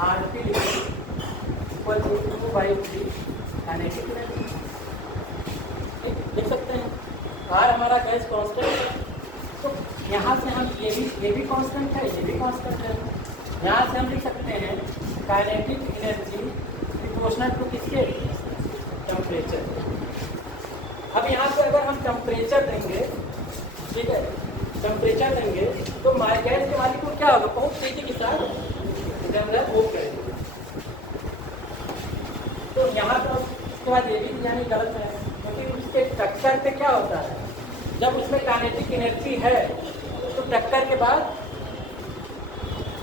RP = 2/3 काइनेटिक एनर्जी। लिख सकते हैं। R हमारा गैस कांस्टेंट है, तो यहाँ से हम ये भी कांस्टेंट है, ये भी कांस्टेंट है। यहाँ से हम लिख सकते हैं काइनेटिक एनर्जी प्रोपोर्शनल टू किसके, टेम्परेचर। अब यहाँ पे अगर हम टेम्परेचर देंगे, ठीक है, टेम्परेचर देंगे तो गैस के मॉलिक्यूल क्या होगा, बहुत तेजी के साथ मूव करेंगे। तो यहाँ पर उसके बाद ये भी यानी गलत है, क्योंकि उसके टक्कर पे क्या होता है, जब उसमें काइनेटिक एनर्जी है तो टक्कर के बाद,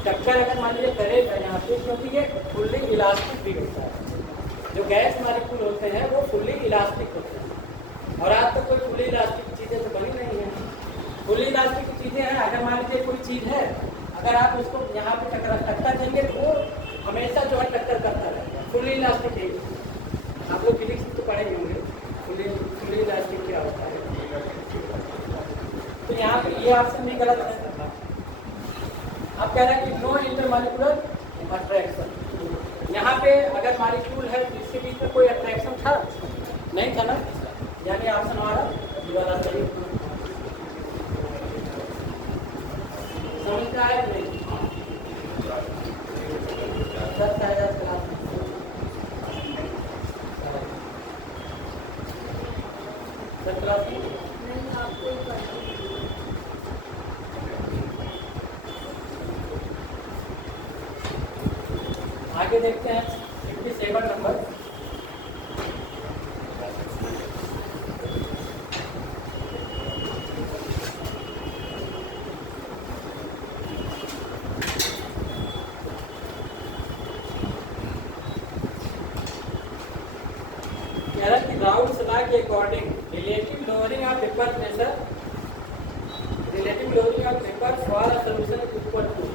टक्कर अगर मान लीजिए करेगा यहाँ पे, क्योंकि ये फुल्ली इलास्टिक भी होता है। जो गैस मॉलिक्यूल होते हैं वो फुल्ली इलास्टिक होते हैं, और आज तक कोई फुल्ली इलास्टिक चीज़ें तो बनी नहीं है। फुल्ली इलास्टिक की चीज़ें हैं, अगर मान लीजिए कोई चीज़ है, अगर आप उसको यहाँ पे टक्कर देंगे तो वो हमेशा जो है टक्कर करता रहेगा। फुल्ली इलास्टिक है, आप लोग फिजिक्स तो पढ़े होंगे फुल्ली इलास्टिक क्या होता है। तो यहाँ पे ये ऑप्शन भी गलत है। अब कह रहे हैं कि नो इंटरमॉलिक्यूलर अट्रैक्शन। यहाँ पे अगर मॉलिक्यूल है तो इसके बीच में कोई अट्रैक्शन था नहीं था ना, यानी ऑप्शन हमारा ये वाला सही। समझ में आया नहीं? आगे देखते हैं 57 नंबर। कह रहा है कि राउल्स लॉ के according relative lowering of vapour pressure for a solution equal to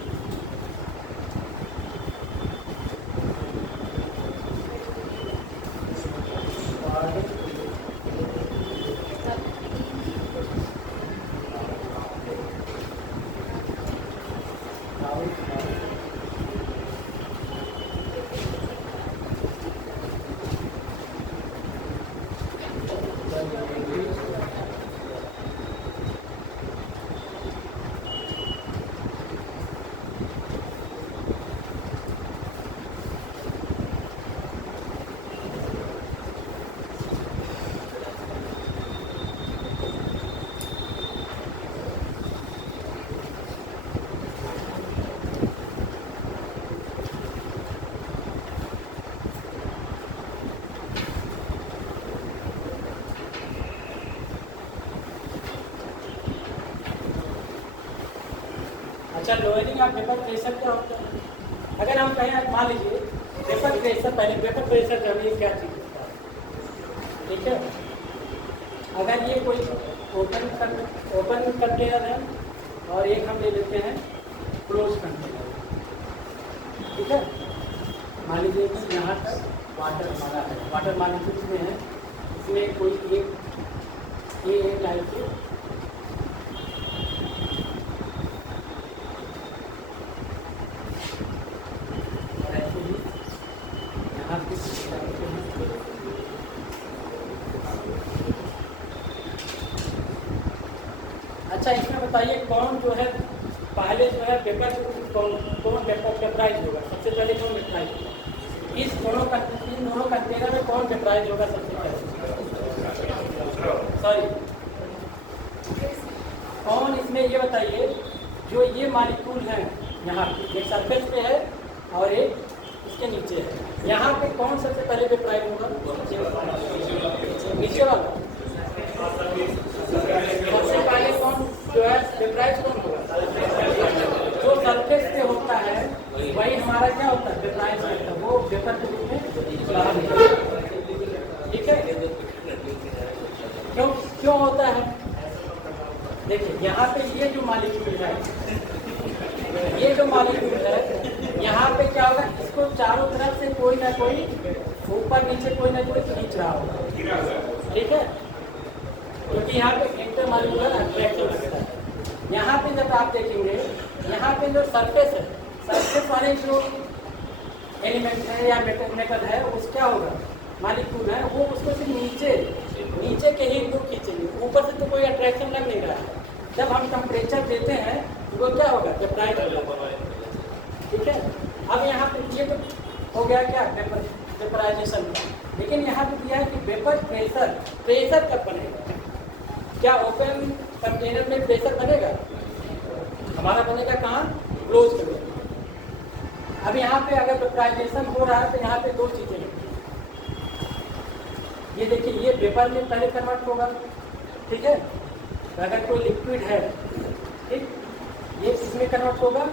अच्छा, लोअरिंग ऑफ वेपर प्रेशर क्या होता है? अगर हम कहें, मान लीजिए वेपर प्रेशर, पहले वेपर प्रेशर जानिए क्या चीज़ होता है, ठीक है। अगर ये कोई ओपन कंटेनर है और एक हम ले लेते हैं क्लोज कंटेनर, ठीक है। मान लीजिए कि यहाँ तक वाटर हमारा है, वाटर मान लीजिए इसमें है, इसमें कोई एक टाइप से अच्छा, इसमें बताइए कौन जो है पहले जो है पेपर कौन वेपराइज होगा सबसे पहले, कौन वेपराइज होगा? इन दोनों कंटेनर में कौन वेपराइज होगा सबसे पहले? सॉरी, कौन इसमें ये बताइए, जो ये मॉलिक्यूल है यहाँ एक सरफेस पे है और एक इसके नीचे है, यहाँ पे कौन सबसे पहले वेपराइज होगा? नीचे वाला। सबसे पहले कौन जो है वेपराइज कौन होगा? जो सरफेस पे होता है वही हमारा क्या होता है? वेपराइज होता है, वो वेपर के रूप में बाहर निकलता है, ठीक है। क्यों होता है? देखिए यहाँ पे ये जो मॉलिक्यूल है, यहाँ पे क्या होगा, इसको चारों तरफ से कोई ना कोई ऊपर नीचे कोई ना कोई खींच रहा होगा, ठीक है, क्योंकि यहाँ पे इंटरमॉलिक्यूलर अट्रैक्शन लगता है। यहाँ पे जब आप देखेंगे, यहाँ पे जो सरफेस वाले जो एलिमेंट है या मेटल है, उस क्या होगा, मॉलिक्यूल है, वो उसको सिर्फ नीचे के ही लोग खींचेंगे, ऊपर से तो कोई अट्रैक्शन लग नहीं रहा है। जब हम टेम्परेचर देते हैं तो वो क्या होगा, वेपराइज होगा, ठीक है। अब यहाँ पे ये तो हो गया क्या, वेपराइजेशन, लेकिन यहाँ पे दिया है कि वेपर प्रेशर कब बनेगा? क्या ओपन कंटेनर में प्रेशर बनेगा? हमारा बनेगा कहाँ? Close container. अब यहाँ पे अगर वेपराइजेशन हो रहा है तो यहाँ पे दो चीजें हैं, ये देखिए, ये वेपर में पहले कन्वर्ट होगा, ठीक है। अगर कोई लिक्विड है, ठीक, ये इसमें कन्वर्ट होगा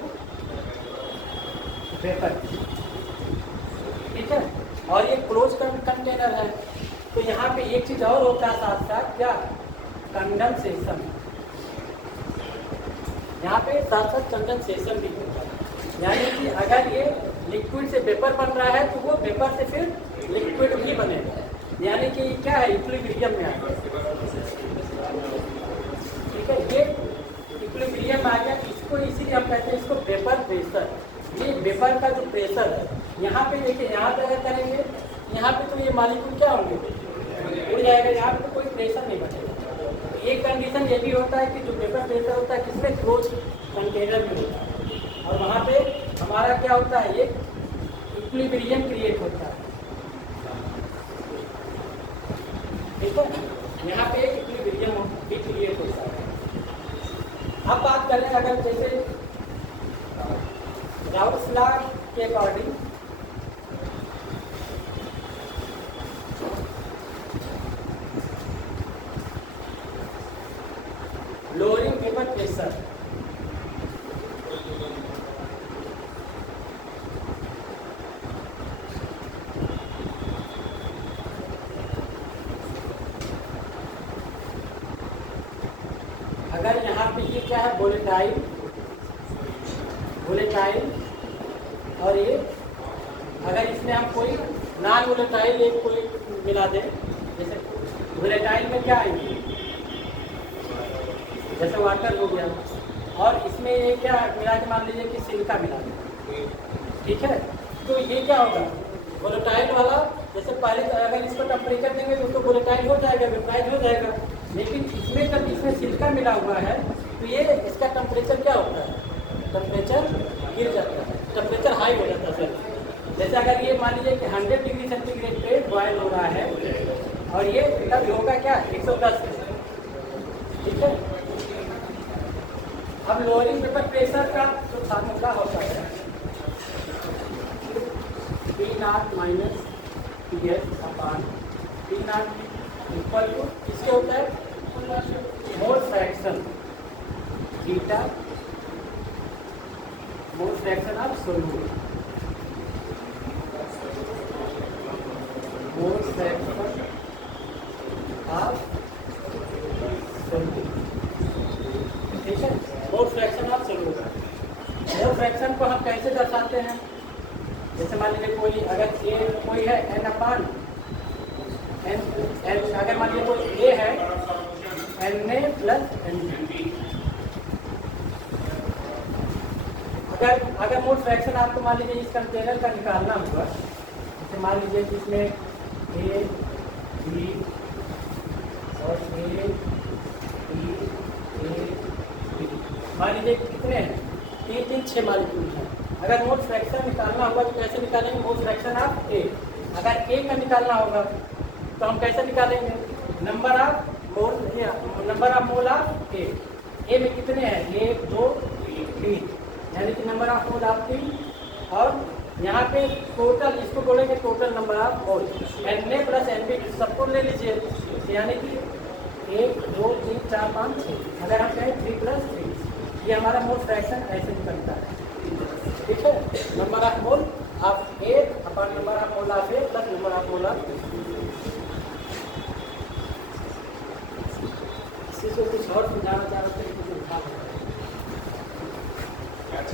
वेपर, ठीक है। और ये क्लोज कंटेनर है, तो यहाँ पे एक चीज और होता है साथ साथ, क्या, कंडेंसेशन। यहाँ पे साथ साथ कंडेंसेशन भी होता है, यानी कि अगर ये लिक्विड से वेपर बन रहा है तो वो वेपर से फिर लिक्विड भी बनेगा, यानी कि क्या है, इक्विलिब्रियम में आ गया, ठीक है। ये इक्विलिब्रियम आ गया, इसको इसीलिए हम कहते हैं इसको वेपर प्रेशर। ये वेपर का जो प्रेशर है, यहाँ पे देखिए, यहाँ पे अगर करेंगे, यहाँ पे तो ये मॉलिक्यूल क्या होंगे, उड़ जाएगा, यहाँ पे तो कोई प्रेशर नहीं बचेगा। एक कंडीशन ये भी होता है कि जो वेपर प्रेशर होता है किसमें, क्लोज कंटेनर में होता है, और वहाँ पे हमारा क्या होता है, एक इक्विलिब्रियम क्रिएट होता है, ठीक है। यहाँ पे एक इक्विलिब्रियम भी क्रिएट होता है। अब बात करें अगर जैसे राउल्स लॉ के अकॉर्डिंग, लोअरिंग वेपर प्रेशर, अगर यहाँ पे ये क्या है, वोलेटाइल, वोलेटाइल, और ये अगर इसमें हम कोई नॉन वोलेटाइल एक कोई मिला दें, जैसे वोलेटाइल में क्या आएंगे, जैसे वाटर हो गया, और इसमें ये क्या मिला के मान लीजिए कि सिलिका मिला दें, ठीक है, तो ये क्या होगा, वोलेटाइल वाला, जैसे पहले अगर इसको टेम्परेचर देंगे तो वोलेटाइल हो जाएगा, वेपराइज हो जाएगा, लेकिन इसमें जब इसमें सिलिका मिला हुआ है तो ये इसका टेम्परेचर क्या होता है, टेम्परेचर गिर जाता है, टेम्परेचर हाई हो जाता है सर। जैसे अगर ये मान लीजिए कि 100 डिग्री सेंटीग्रेड पे बॉयल हो रहा है और ये तब होगा क्या 110, ठीक है। अब लोअरिंग पेपर प्रेशर का जो फार्मूला होता है P0 minus PS upon P0 equal to किसके होता है, mole fraction beta, mole fraction of solute, mole fraction of solute, ठीक है, mole fraction of solute. Mole fraction को हम कैसे दर्शाते हैं, जैसे मान लीजिए कोई अगर ए कोई है n अपान n, अगर मान लीजिए कोई ए है Na प्लस Nb, अगर मोल फ्रैक्शन आपको मान लीजिए इस कंटेनर का निकालना होगा, जैसे मान लीजिए कि इसमें A B और A B A B मान लीजिए कितने हैं, 3 मालिक्यूल हैं। अगर मोल फ्रैक्शन निकालना होगा तो कैसे निकालेंगे, मोल फ्रैक्शन ऑफ ए, अगर ए का निकालना होगा तो हम कैसे निकालेंगे, number of mole, number of mole of A में कितने हैं, 1 2 3, यानी कि नंबर ऑफ मोल ऑफ 3, और यहाँ पे टोटल इसको बोलेंगे total number of mole, Na plus Nb सबको ले लीजिए, यानी कि 1 2 3 4 5 6, अगर हम कहें 3 प्लस 3, ये हमारा मोल फ्रैक्शन ऐसे निकलता है, ठीक है। Number of mole of A upon number of mole of A plus number of mole of, इसी से कुछ और समझाना चाह रहे थे,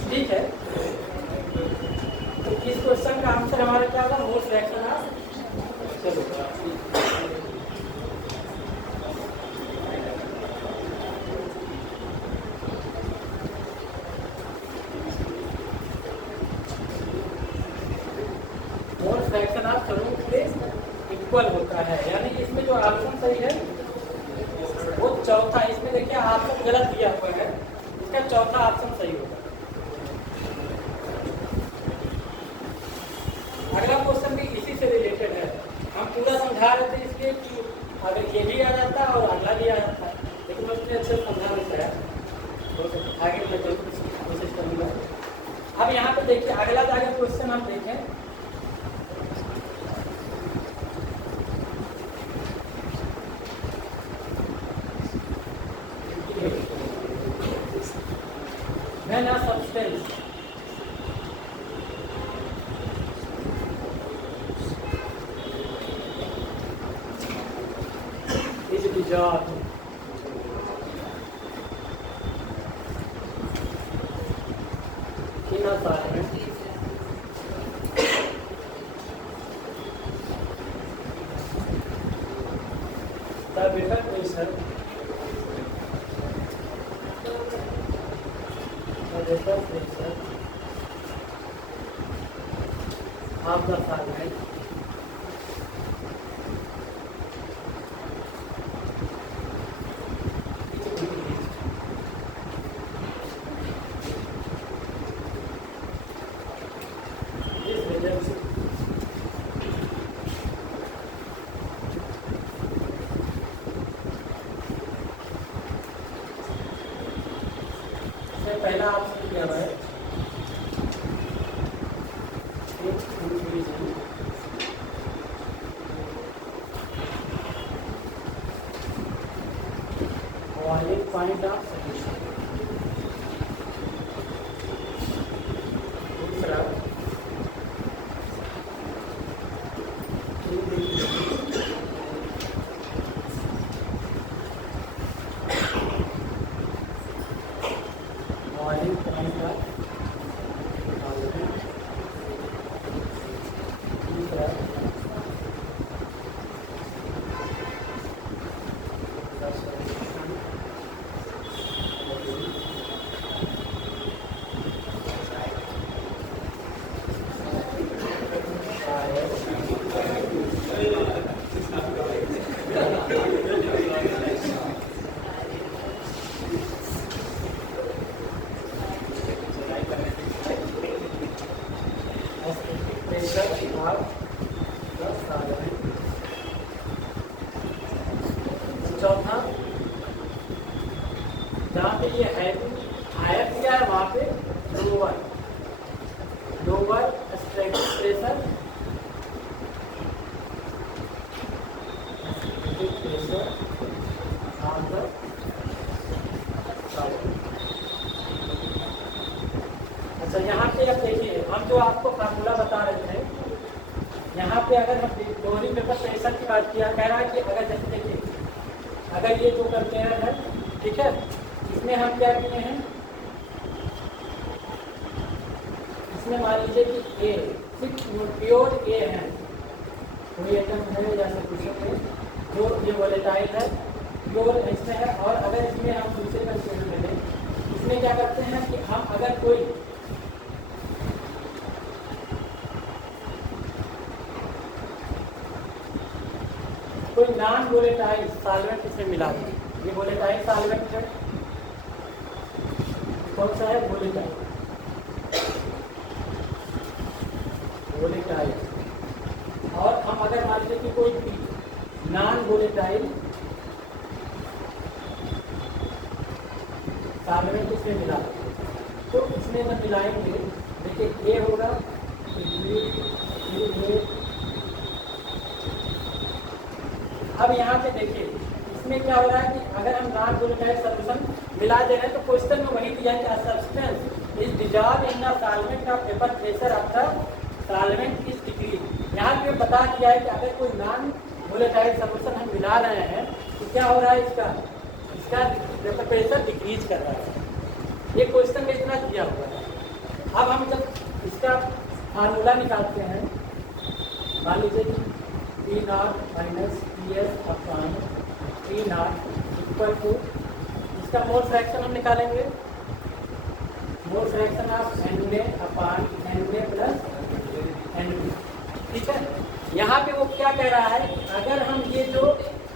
ठीक है। तो इस क्वेश्चन का आंसर हमारा क्या होगा, मोल फ्रैक्शन ऑफ, चलो मोल फ्रैक्शन ऑफ सोल्यूट के इक्वल होता है, यानी इसमें जो ऑप्शन सही है वो चौथा, इसमें देखिए ऑप्शन गलत दिया हुआ है, इसका चौथा ऑप्शन सही होगा। अगला क्वेश्चन भी इसी से रिलेटेड है, हम पूरा समझा रहे थे इसलिए कि अगर ये भी आ जाता और अगला भी आ जाता, लेकिन मैं उसने अच्छे समझा नहीं पाया, तो आगे मैं जरूर कोशिश करूँगा। अब यहाँ पे देखिए अगला जाकर क्वेश्चन हम देखें, when a substance is dissolved in a solvent, the vapor pressure of the solvent is reduced से पहला ऑप्शन क्या है, boiling point of solution, दूसरा चौथा जहाँ पे ये हायर दिया है वहाँ पे लोअर स्ट्रैकिंग प्रेशर अच्छा, यहाँ पे अब देखिए हम जो आपको फार्मूला बता रहे थे, यहाँ पे अगर हम बोरिंग पेपर प्रेशर की बात किया, कह रहा है कि अगर जैसे देखिए अगर ये जो कंटेनर है, ठीक है, इसमें हम क्या किए हैं, इसमें मान लीजिए कि ए सिर्फ प्योर ए है, कोई आइटम है या सब कुछ है जो ये वोलेटाइल है, प्योर इसमें है। और अगर इसमें हम दूसरे कंटेनर में लें, इसमें क्या करते हैं कि हम अगर कोई नॉन वोलेटाइल सॉल्वेंट इसमें मिला दें, ये वोलेटाइल सॉल्वेंट है, कौन सा है, वोलेटाइल। और हम अगर मान लीजिए कि कोई भी नॉन वोलेटाइल सॉल्वेंट इसमें मिला दें, तो इसमें जब मिलाएंगे, देखिए ये होगा, अब यहाँ पे देखिए इसमें क्या हो रहा है कि अगर हम नॉन वोलेटाइल सॉल्यूशन मिला दे रहे हैं तो क्वेश्चन में वही दिया है कि substance is dissolve in the solvent of paper pressure of the solvent is decrease. यहाँ पे बता दिया है कि अगर कोई नॉन वोलेटाइल सॉल्यूशन हम मिला रहे हैं तो क्या हो रहा है, इसका पेपर प्रेशर डिक्रीज कर रहा है। ये क्वेश्चन में इतना दिया हुआ है। अब हम जब इसका फार्मूला निकालते हैं, मान लीजिए कि P0 minus PS upon P0 equal to, इसका मोल फ्रैक्शन हम निकालेंगे, mole fraction of Na upon Na plus Nb, ठीक है। यहाँ पे वो क्या कह रहा है कि अगर हम ये जो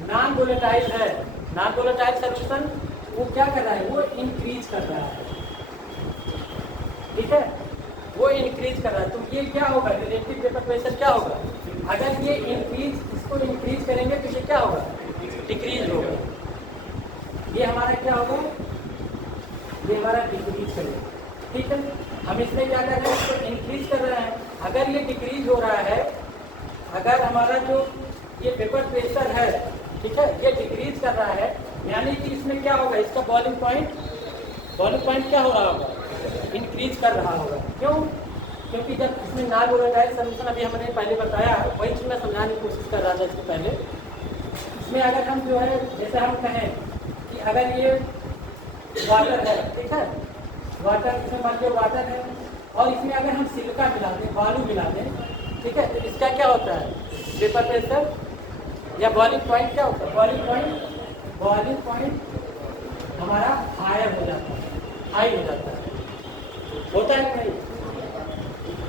नॉन वोलेटाइल है, नॉन वोलेटाइल सॉल्यूशन, वो क्या कर रहा है, वो इंक्रीज कर रहा है, ठीक है, वो इंक्रीज कर रहा है। तो ये क्या होगा, रिलेटिव पेपर प्रेशर क्या होगा, अगर ये इंक्रीज, इसको इंक्रीज करेंगे तो ये क्या होगा, डिक्रीज होगा। ये हमारा क्या होगा, ये हमारा डिक्रीज करेगा, ठीक है। हम इसमें क्या कर रहे हैं, इसको इंक्रीज कर रहे हैं। अगर ये डिक्रीज हो रहा है, अगर हमारा जो ये पेपर प्रेशर है, ठीक है, ये डिक्रीज कर रहा है, यानी कि इसमें क्या होगा, इसका बॉइलिंग पॉइंट क्या हो रहा होगा, इंक्रीज कर रहा होगा। क्यों, क्योंकि जब इसमें नॉन वोलेटाइल सॉल्यूशन, अभी हमने पहले बताया, वही चीज़ मैं समझाने की कोशिश कर रहा था इससे पहले। इसमें अगर हम जो है, जैसे हम कहें कि अगर ये वाटर है, ठीक है, वाटर, इसमें मान लीजिए वाटर है, और इसमें अगर हम सिलिका मिला दें, बालू मिला दें, ठीक है, तो इसका क्या होता है, पेपर प्रेशर या बॉइलिंग पॉइंट क्या होता है, बॉइलिंग पॉइंट हमारा हाई हो जाता है, होता है नहीं।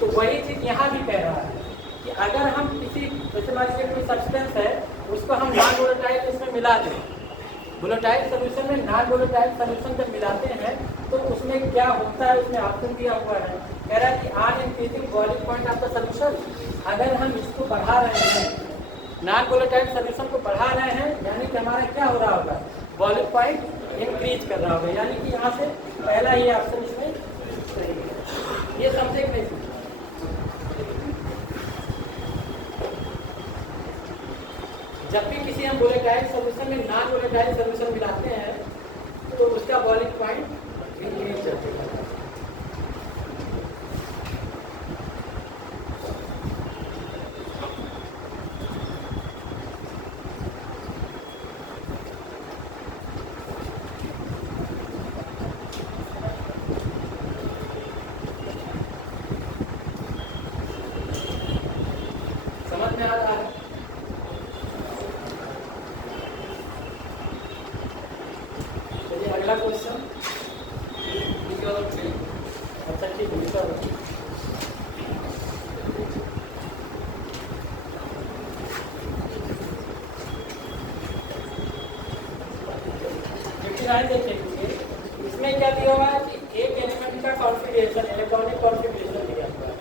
तो वही चीज़ यहाँ भी कह रहा है कि अगर हम किसी, जैसे मान लीजिए कोई सब्सटेंस है, उसको हम नॉन वोलेटाइल इसमें मिला दें, वोलेटाइल सोल्यूशन में नॉन वोलेटाइल सोल्यूशन जब मिलाते हैं तो उसमें क्या होता है, उसमें ऑप्शन दिया हुआ है, कह रहा है कि on increasing boiling point of the solution, अगर हम इसको बढ़ा रहे हैं, नॉन वोलेटाइल सोल्यूशन को बढ़ा रहे हैं, यानी कि हमारा क्या हो रहा होगा, बॉइलिंग पॉइंट इंक्रीज कर रहा होगा, यानी कि यहाँ से पहला ही ऑप्शन इसमें सही है। ये समझे कि नहीं, जब भी किसी हम वोलेटाइल सॉल्यूशन में नॉन वोलेटाइल सॉल्यूशन मिलाते हैं तो उसका बॉइलिंग पॉइंट इंक्रीज करते हैं। समझ में आ रहा है? अगला क्वेश्चन, अच्छा ठीक है, 59 देखिए, इसमें क्या दिया हुआ है कि एक एलिमेंट का कॉन्फिगरेशन, इलेक्ट्रॉनिक कॉन्फिगरेशन दिया हुआ है।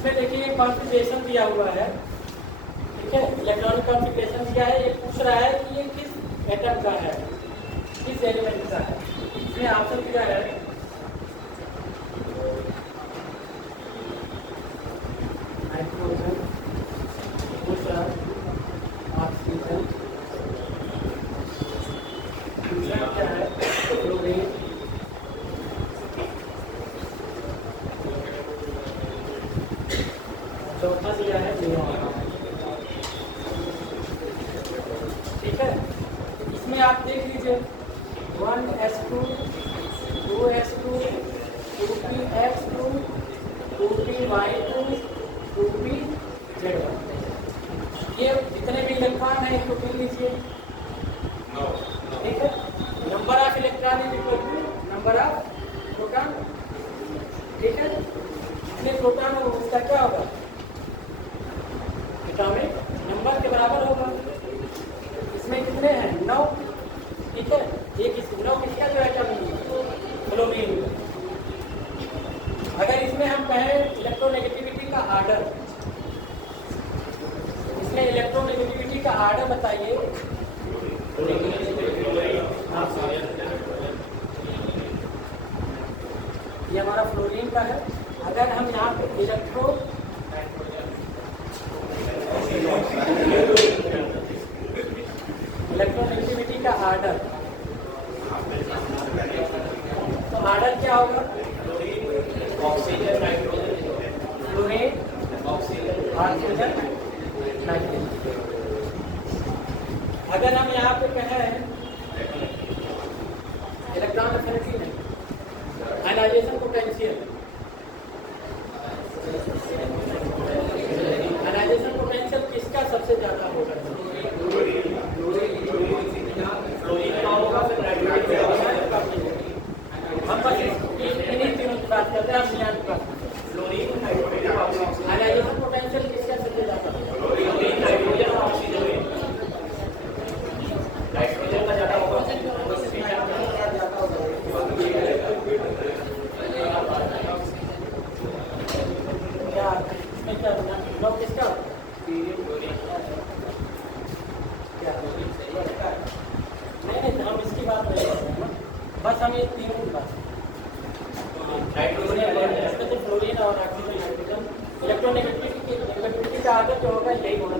इसमें देखिए कॉन्फ़िगरेशन दिया हुआ है, ठीक है, इलेक्ट्रॉनिक कॉन्फ़िगरेशन दिया है। ये पूछ रहा है कि ये किस एटम का है, किस एलिमेंट का है। इसमें ऑप्शन दिया है नाइट्रोजन, दूसरा ऑक्सीजन, दूसरा क्या है क्लोरीन, चौथा दिया है नियॉन। ठीक है, इसमें आप देख लीजिए 1s2 2s2 2px2 2py2 2pz1। ये जितने भी इलेक्ट्रॉन हैं इसको गिन लीजिए, ठीक है। Number of electron is equal to number of proton, ठीक है। जितने प्रोटॉन हो उसका क्या होगा, एटॉमिक नंबर के बराबर होगा। इसमें कितने हैं 9, ठीक है। ये 9 किसका जो एटम क्लोरीन। अगर इसमें हम कहें इलेक्ट्रोनेगेटिविटी का आर्डर, इसमें इलेक्ट्रोनेगेटिविटी का आर्डर बताइए। ये हमारा फ्लोरीन का है। अगर हम यहाँ पे इलेक्ट्रोनेगेटिविटी का आर्डर, तो आर्डर क्या होगा, oxygen nitrogen, fluorine oxygen nitrogen. अगर हम यहाँ पे कहें इलेक्ट्रॉन एफिनिटी नहीं, आयनाइजेशन पोटेंशियल, आयनाइजेशन पोटेंशियल किसका सबसे ज्यादा होगा, फ्लोरीन का होगा, फिर नाइट्रोजन का होगा। हम बस इन्हीं तीनों की बात करते हैं, हम यहाँ की बात करते हैं। फ्लोरीन नाइट्रोजन, आयनाइजेशन पोटेंशियल किसका सबसे ज्यादा, फ्लोरीन नाइट्रोजन और ऑक्सीजन। नाइट्रोजन का ज्यादा होगा, क्या इसमें क्या नौ किसका, क्या नहीं, हम इसकी बात नहीं कर रहे हैं, बस हम ये तीनों की बात, नाइट्रोजन इसमें तो फ्लोरीन और ऑक्सीजन नाइट्रोजन। इलेक्ट्रोनेगेटिविटी का आदत जो होगा यही होगा।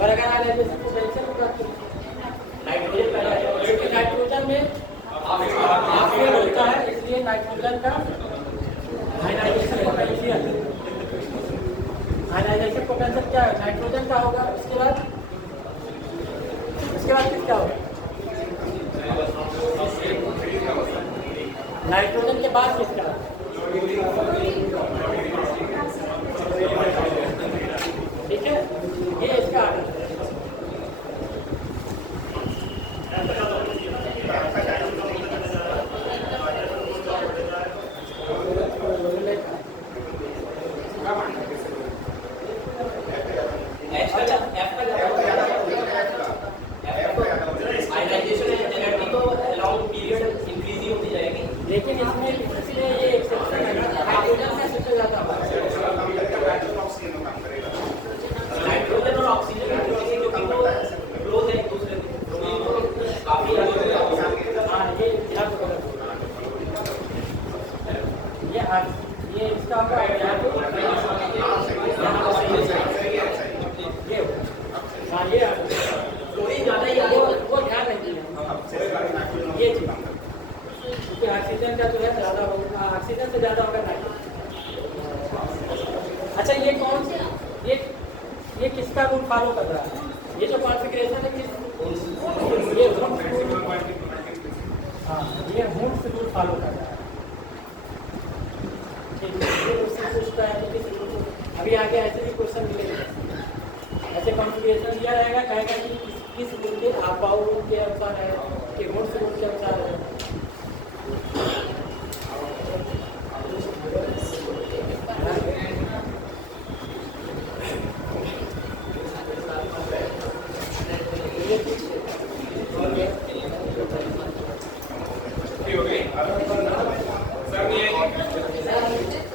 और अगर आयनाइजेशन पोटेंशियल होगा तो नाइट्रोजन पहला है, क्योंकि नाइट्रोजन में ऑक्सीजन होता है, इसलिए नाइट्रोजन का आयनाइजेशन पोटेंशियल, आयनाइजेशन पोटेंशियल क्या है, नाइट्रोजन का होगा। उसके बाद किसका होगा, नाइट्रोजन के बाद किसका, ठीक है। ये इसका आर्डर है। लेकिन इसमें ये एक्सेप्शन है ना, हाइड्रोजन का सबसे ज्यादा होगा, नाइट्रोजन और ऑक्सीजन क्योंकि वो क्लोज है एक दूसरे से काफी। हाँ ये इसका होगा, ये फ्लोरीन ज्यादा ही वो ध्यान रखिए ये चीज, क्योंकि ऑक्सीजन का जो है ज्यादा होगा, ऑक्सीजन से ज्यादा होगा नाइट्रोजन। अच्छा ये कौन सा, ये किसका रूल फॉलो कर रहा है, ये जो कॉन्फ़िगरेशन है किस, ये हाँ ये हुड्स रूल फॉलो कर रहा है, ठीक है। ये उससे पूछता है कि किस रूल को, अभी आगे ऐसे भी क्वेश्चन मिलेंगे, ऐसे कॉन्फ़िगरेशन दिया रहेगा, कहेगा कि किस रूल के, आपाऊ रूल के अनुसार है कि हुड्स रूल के अनुसार है। सर नहीं आएगी।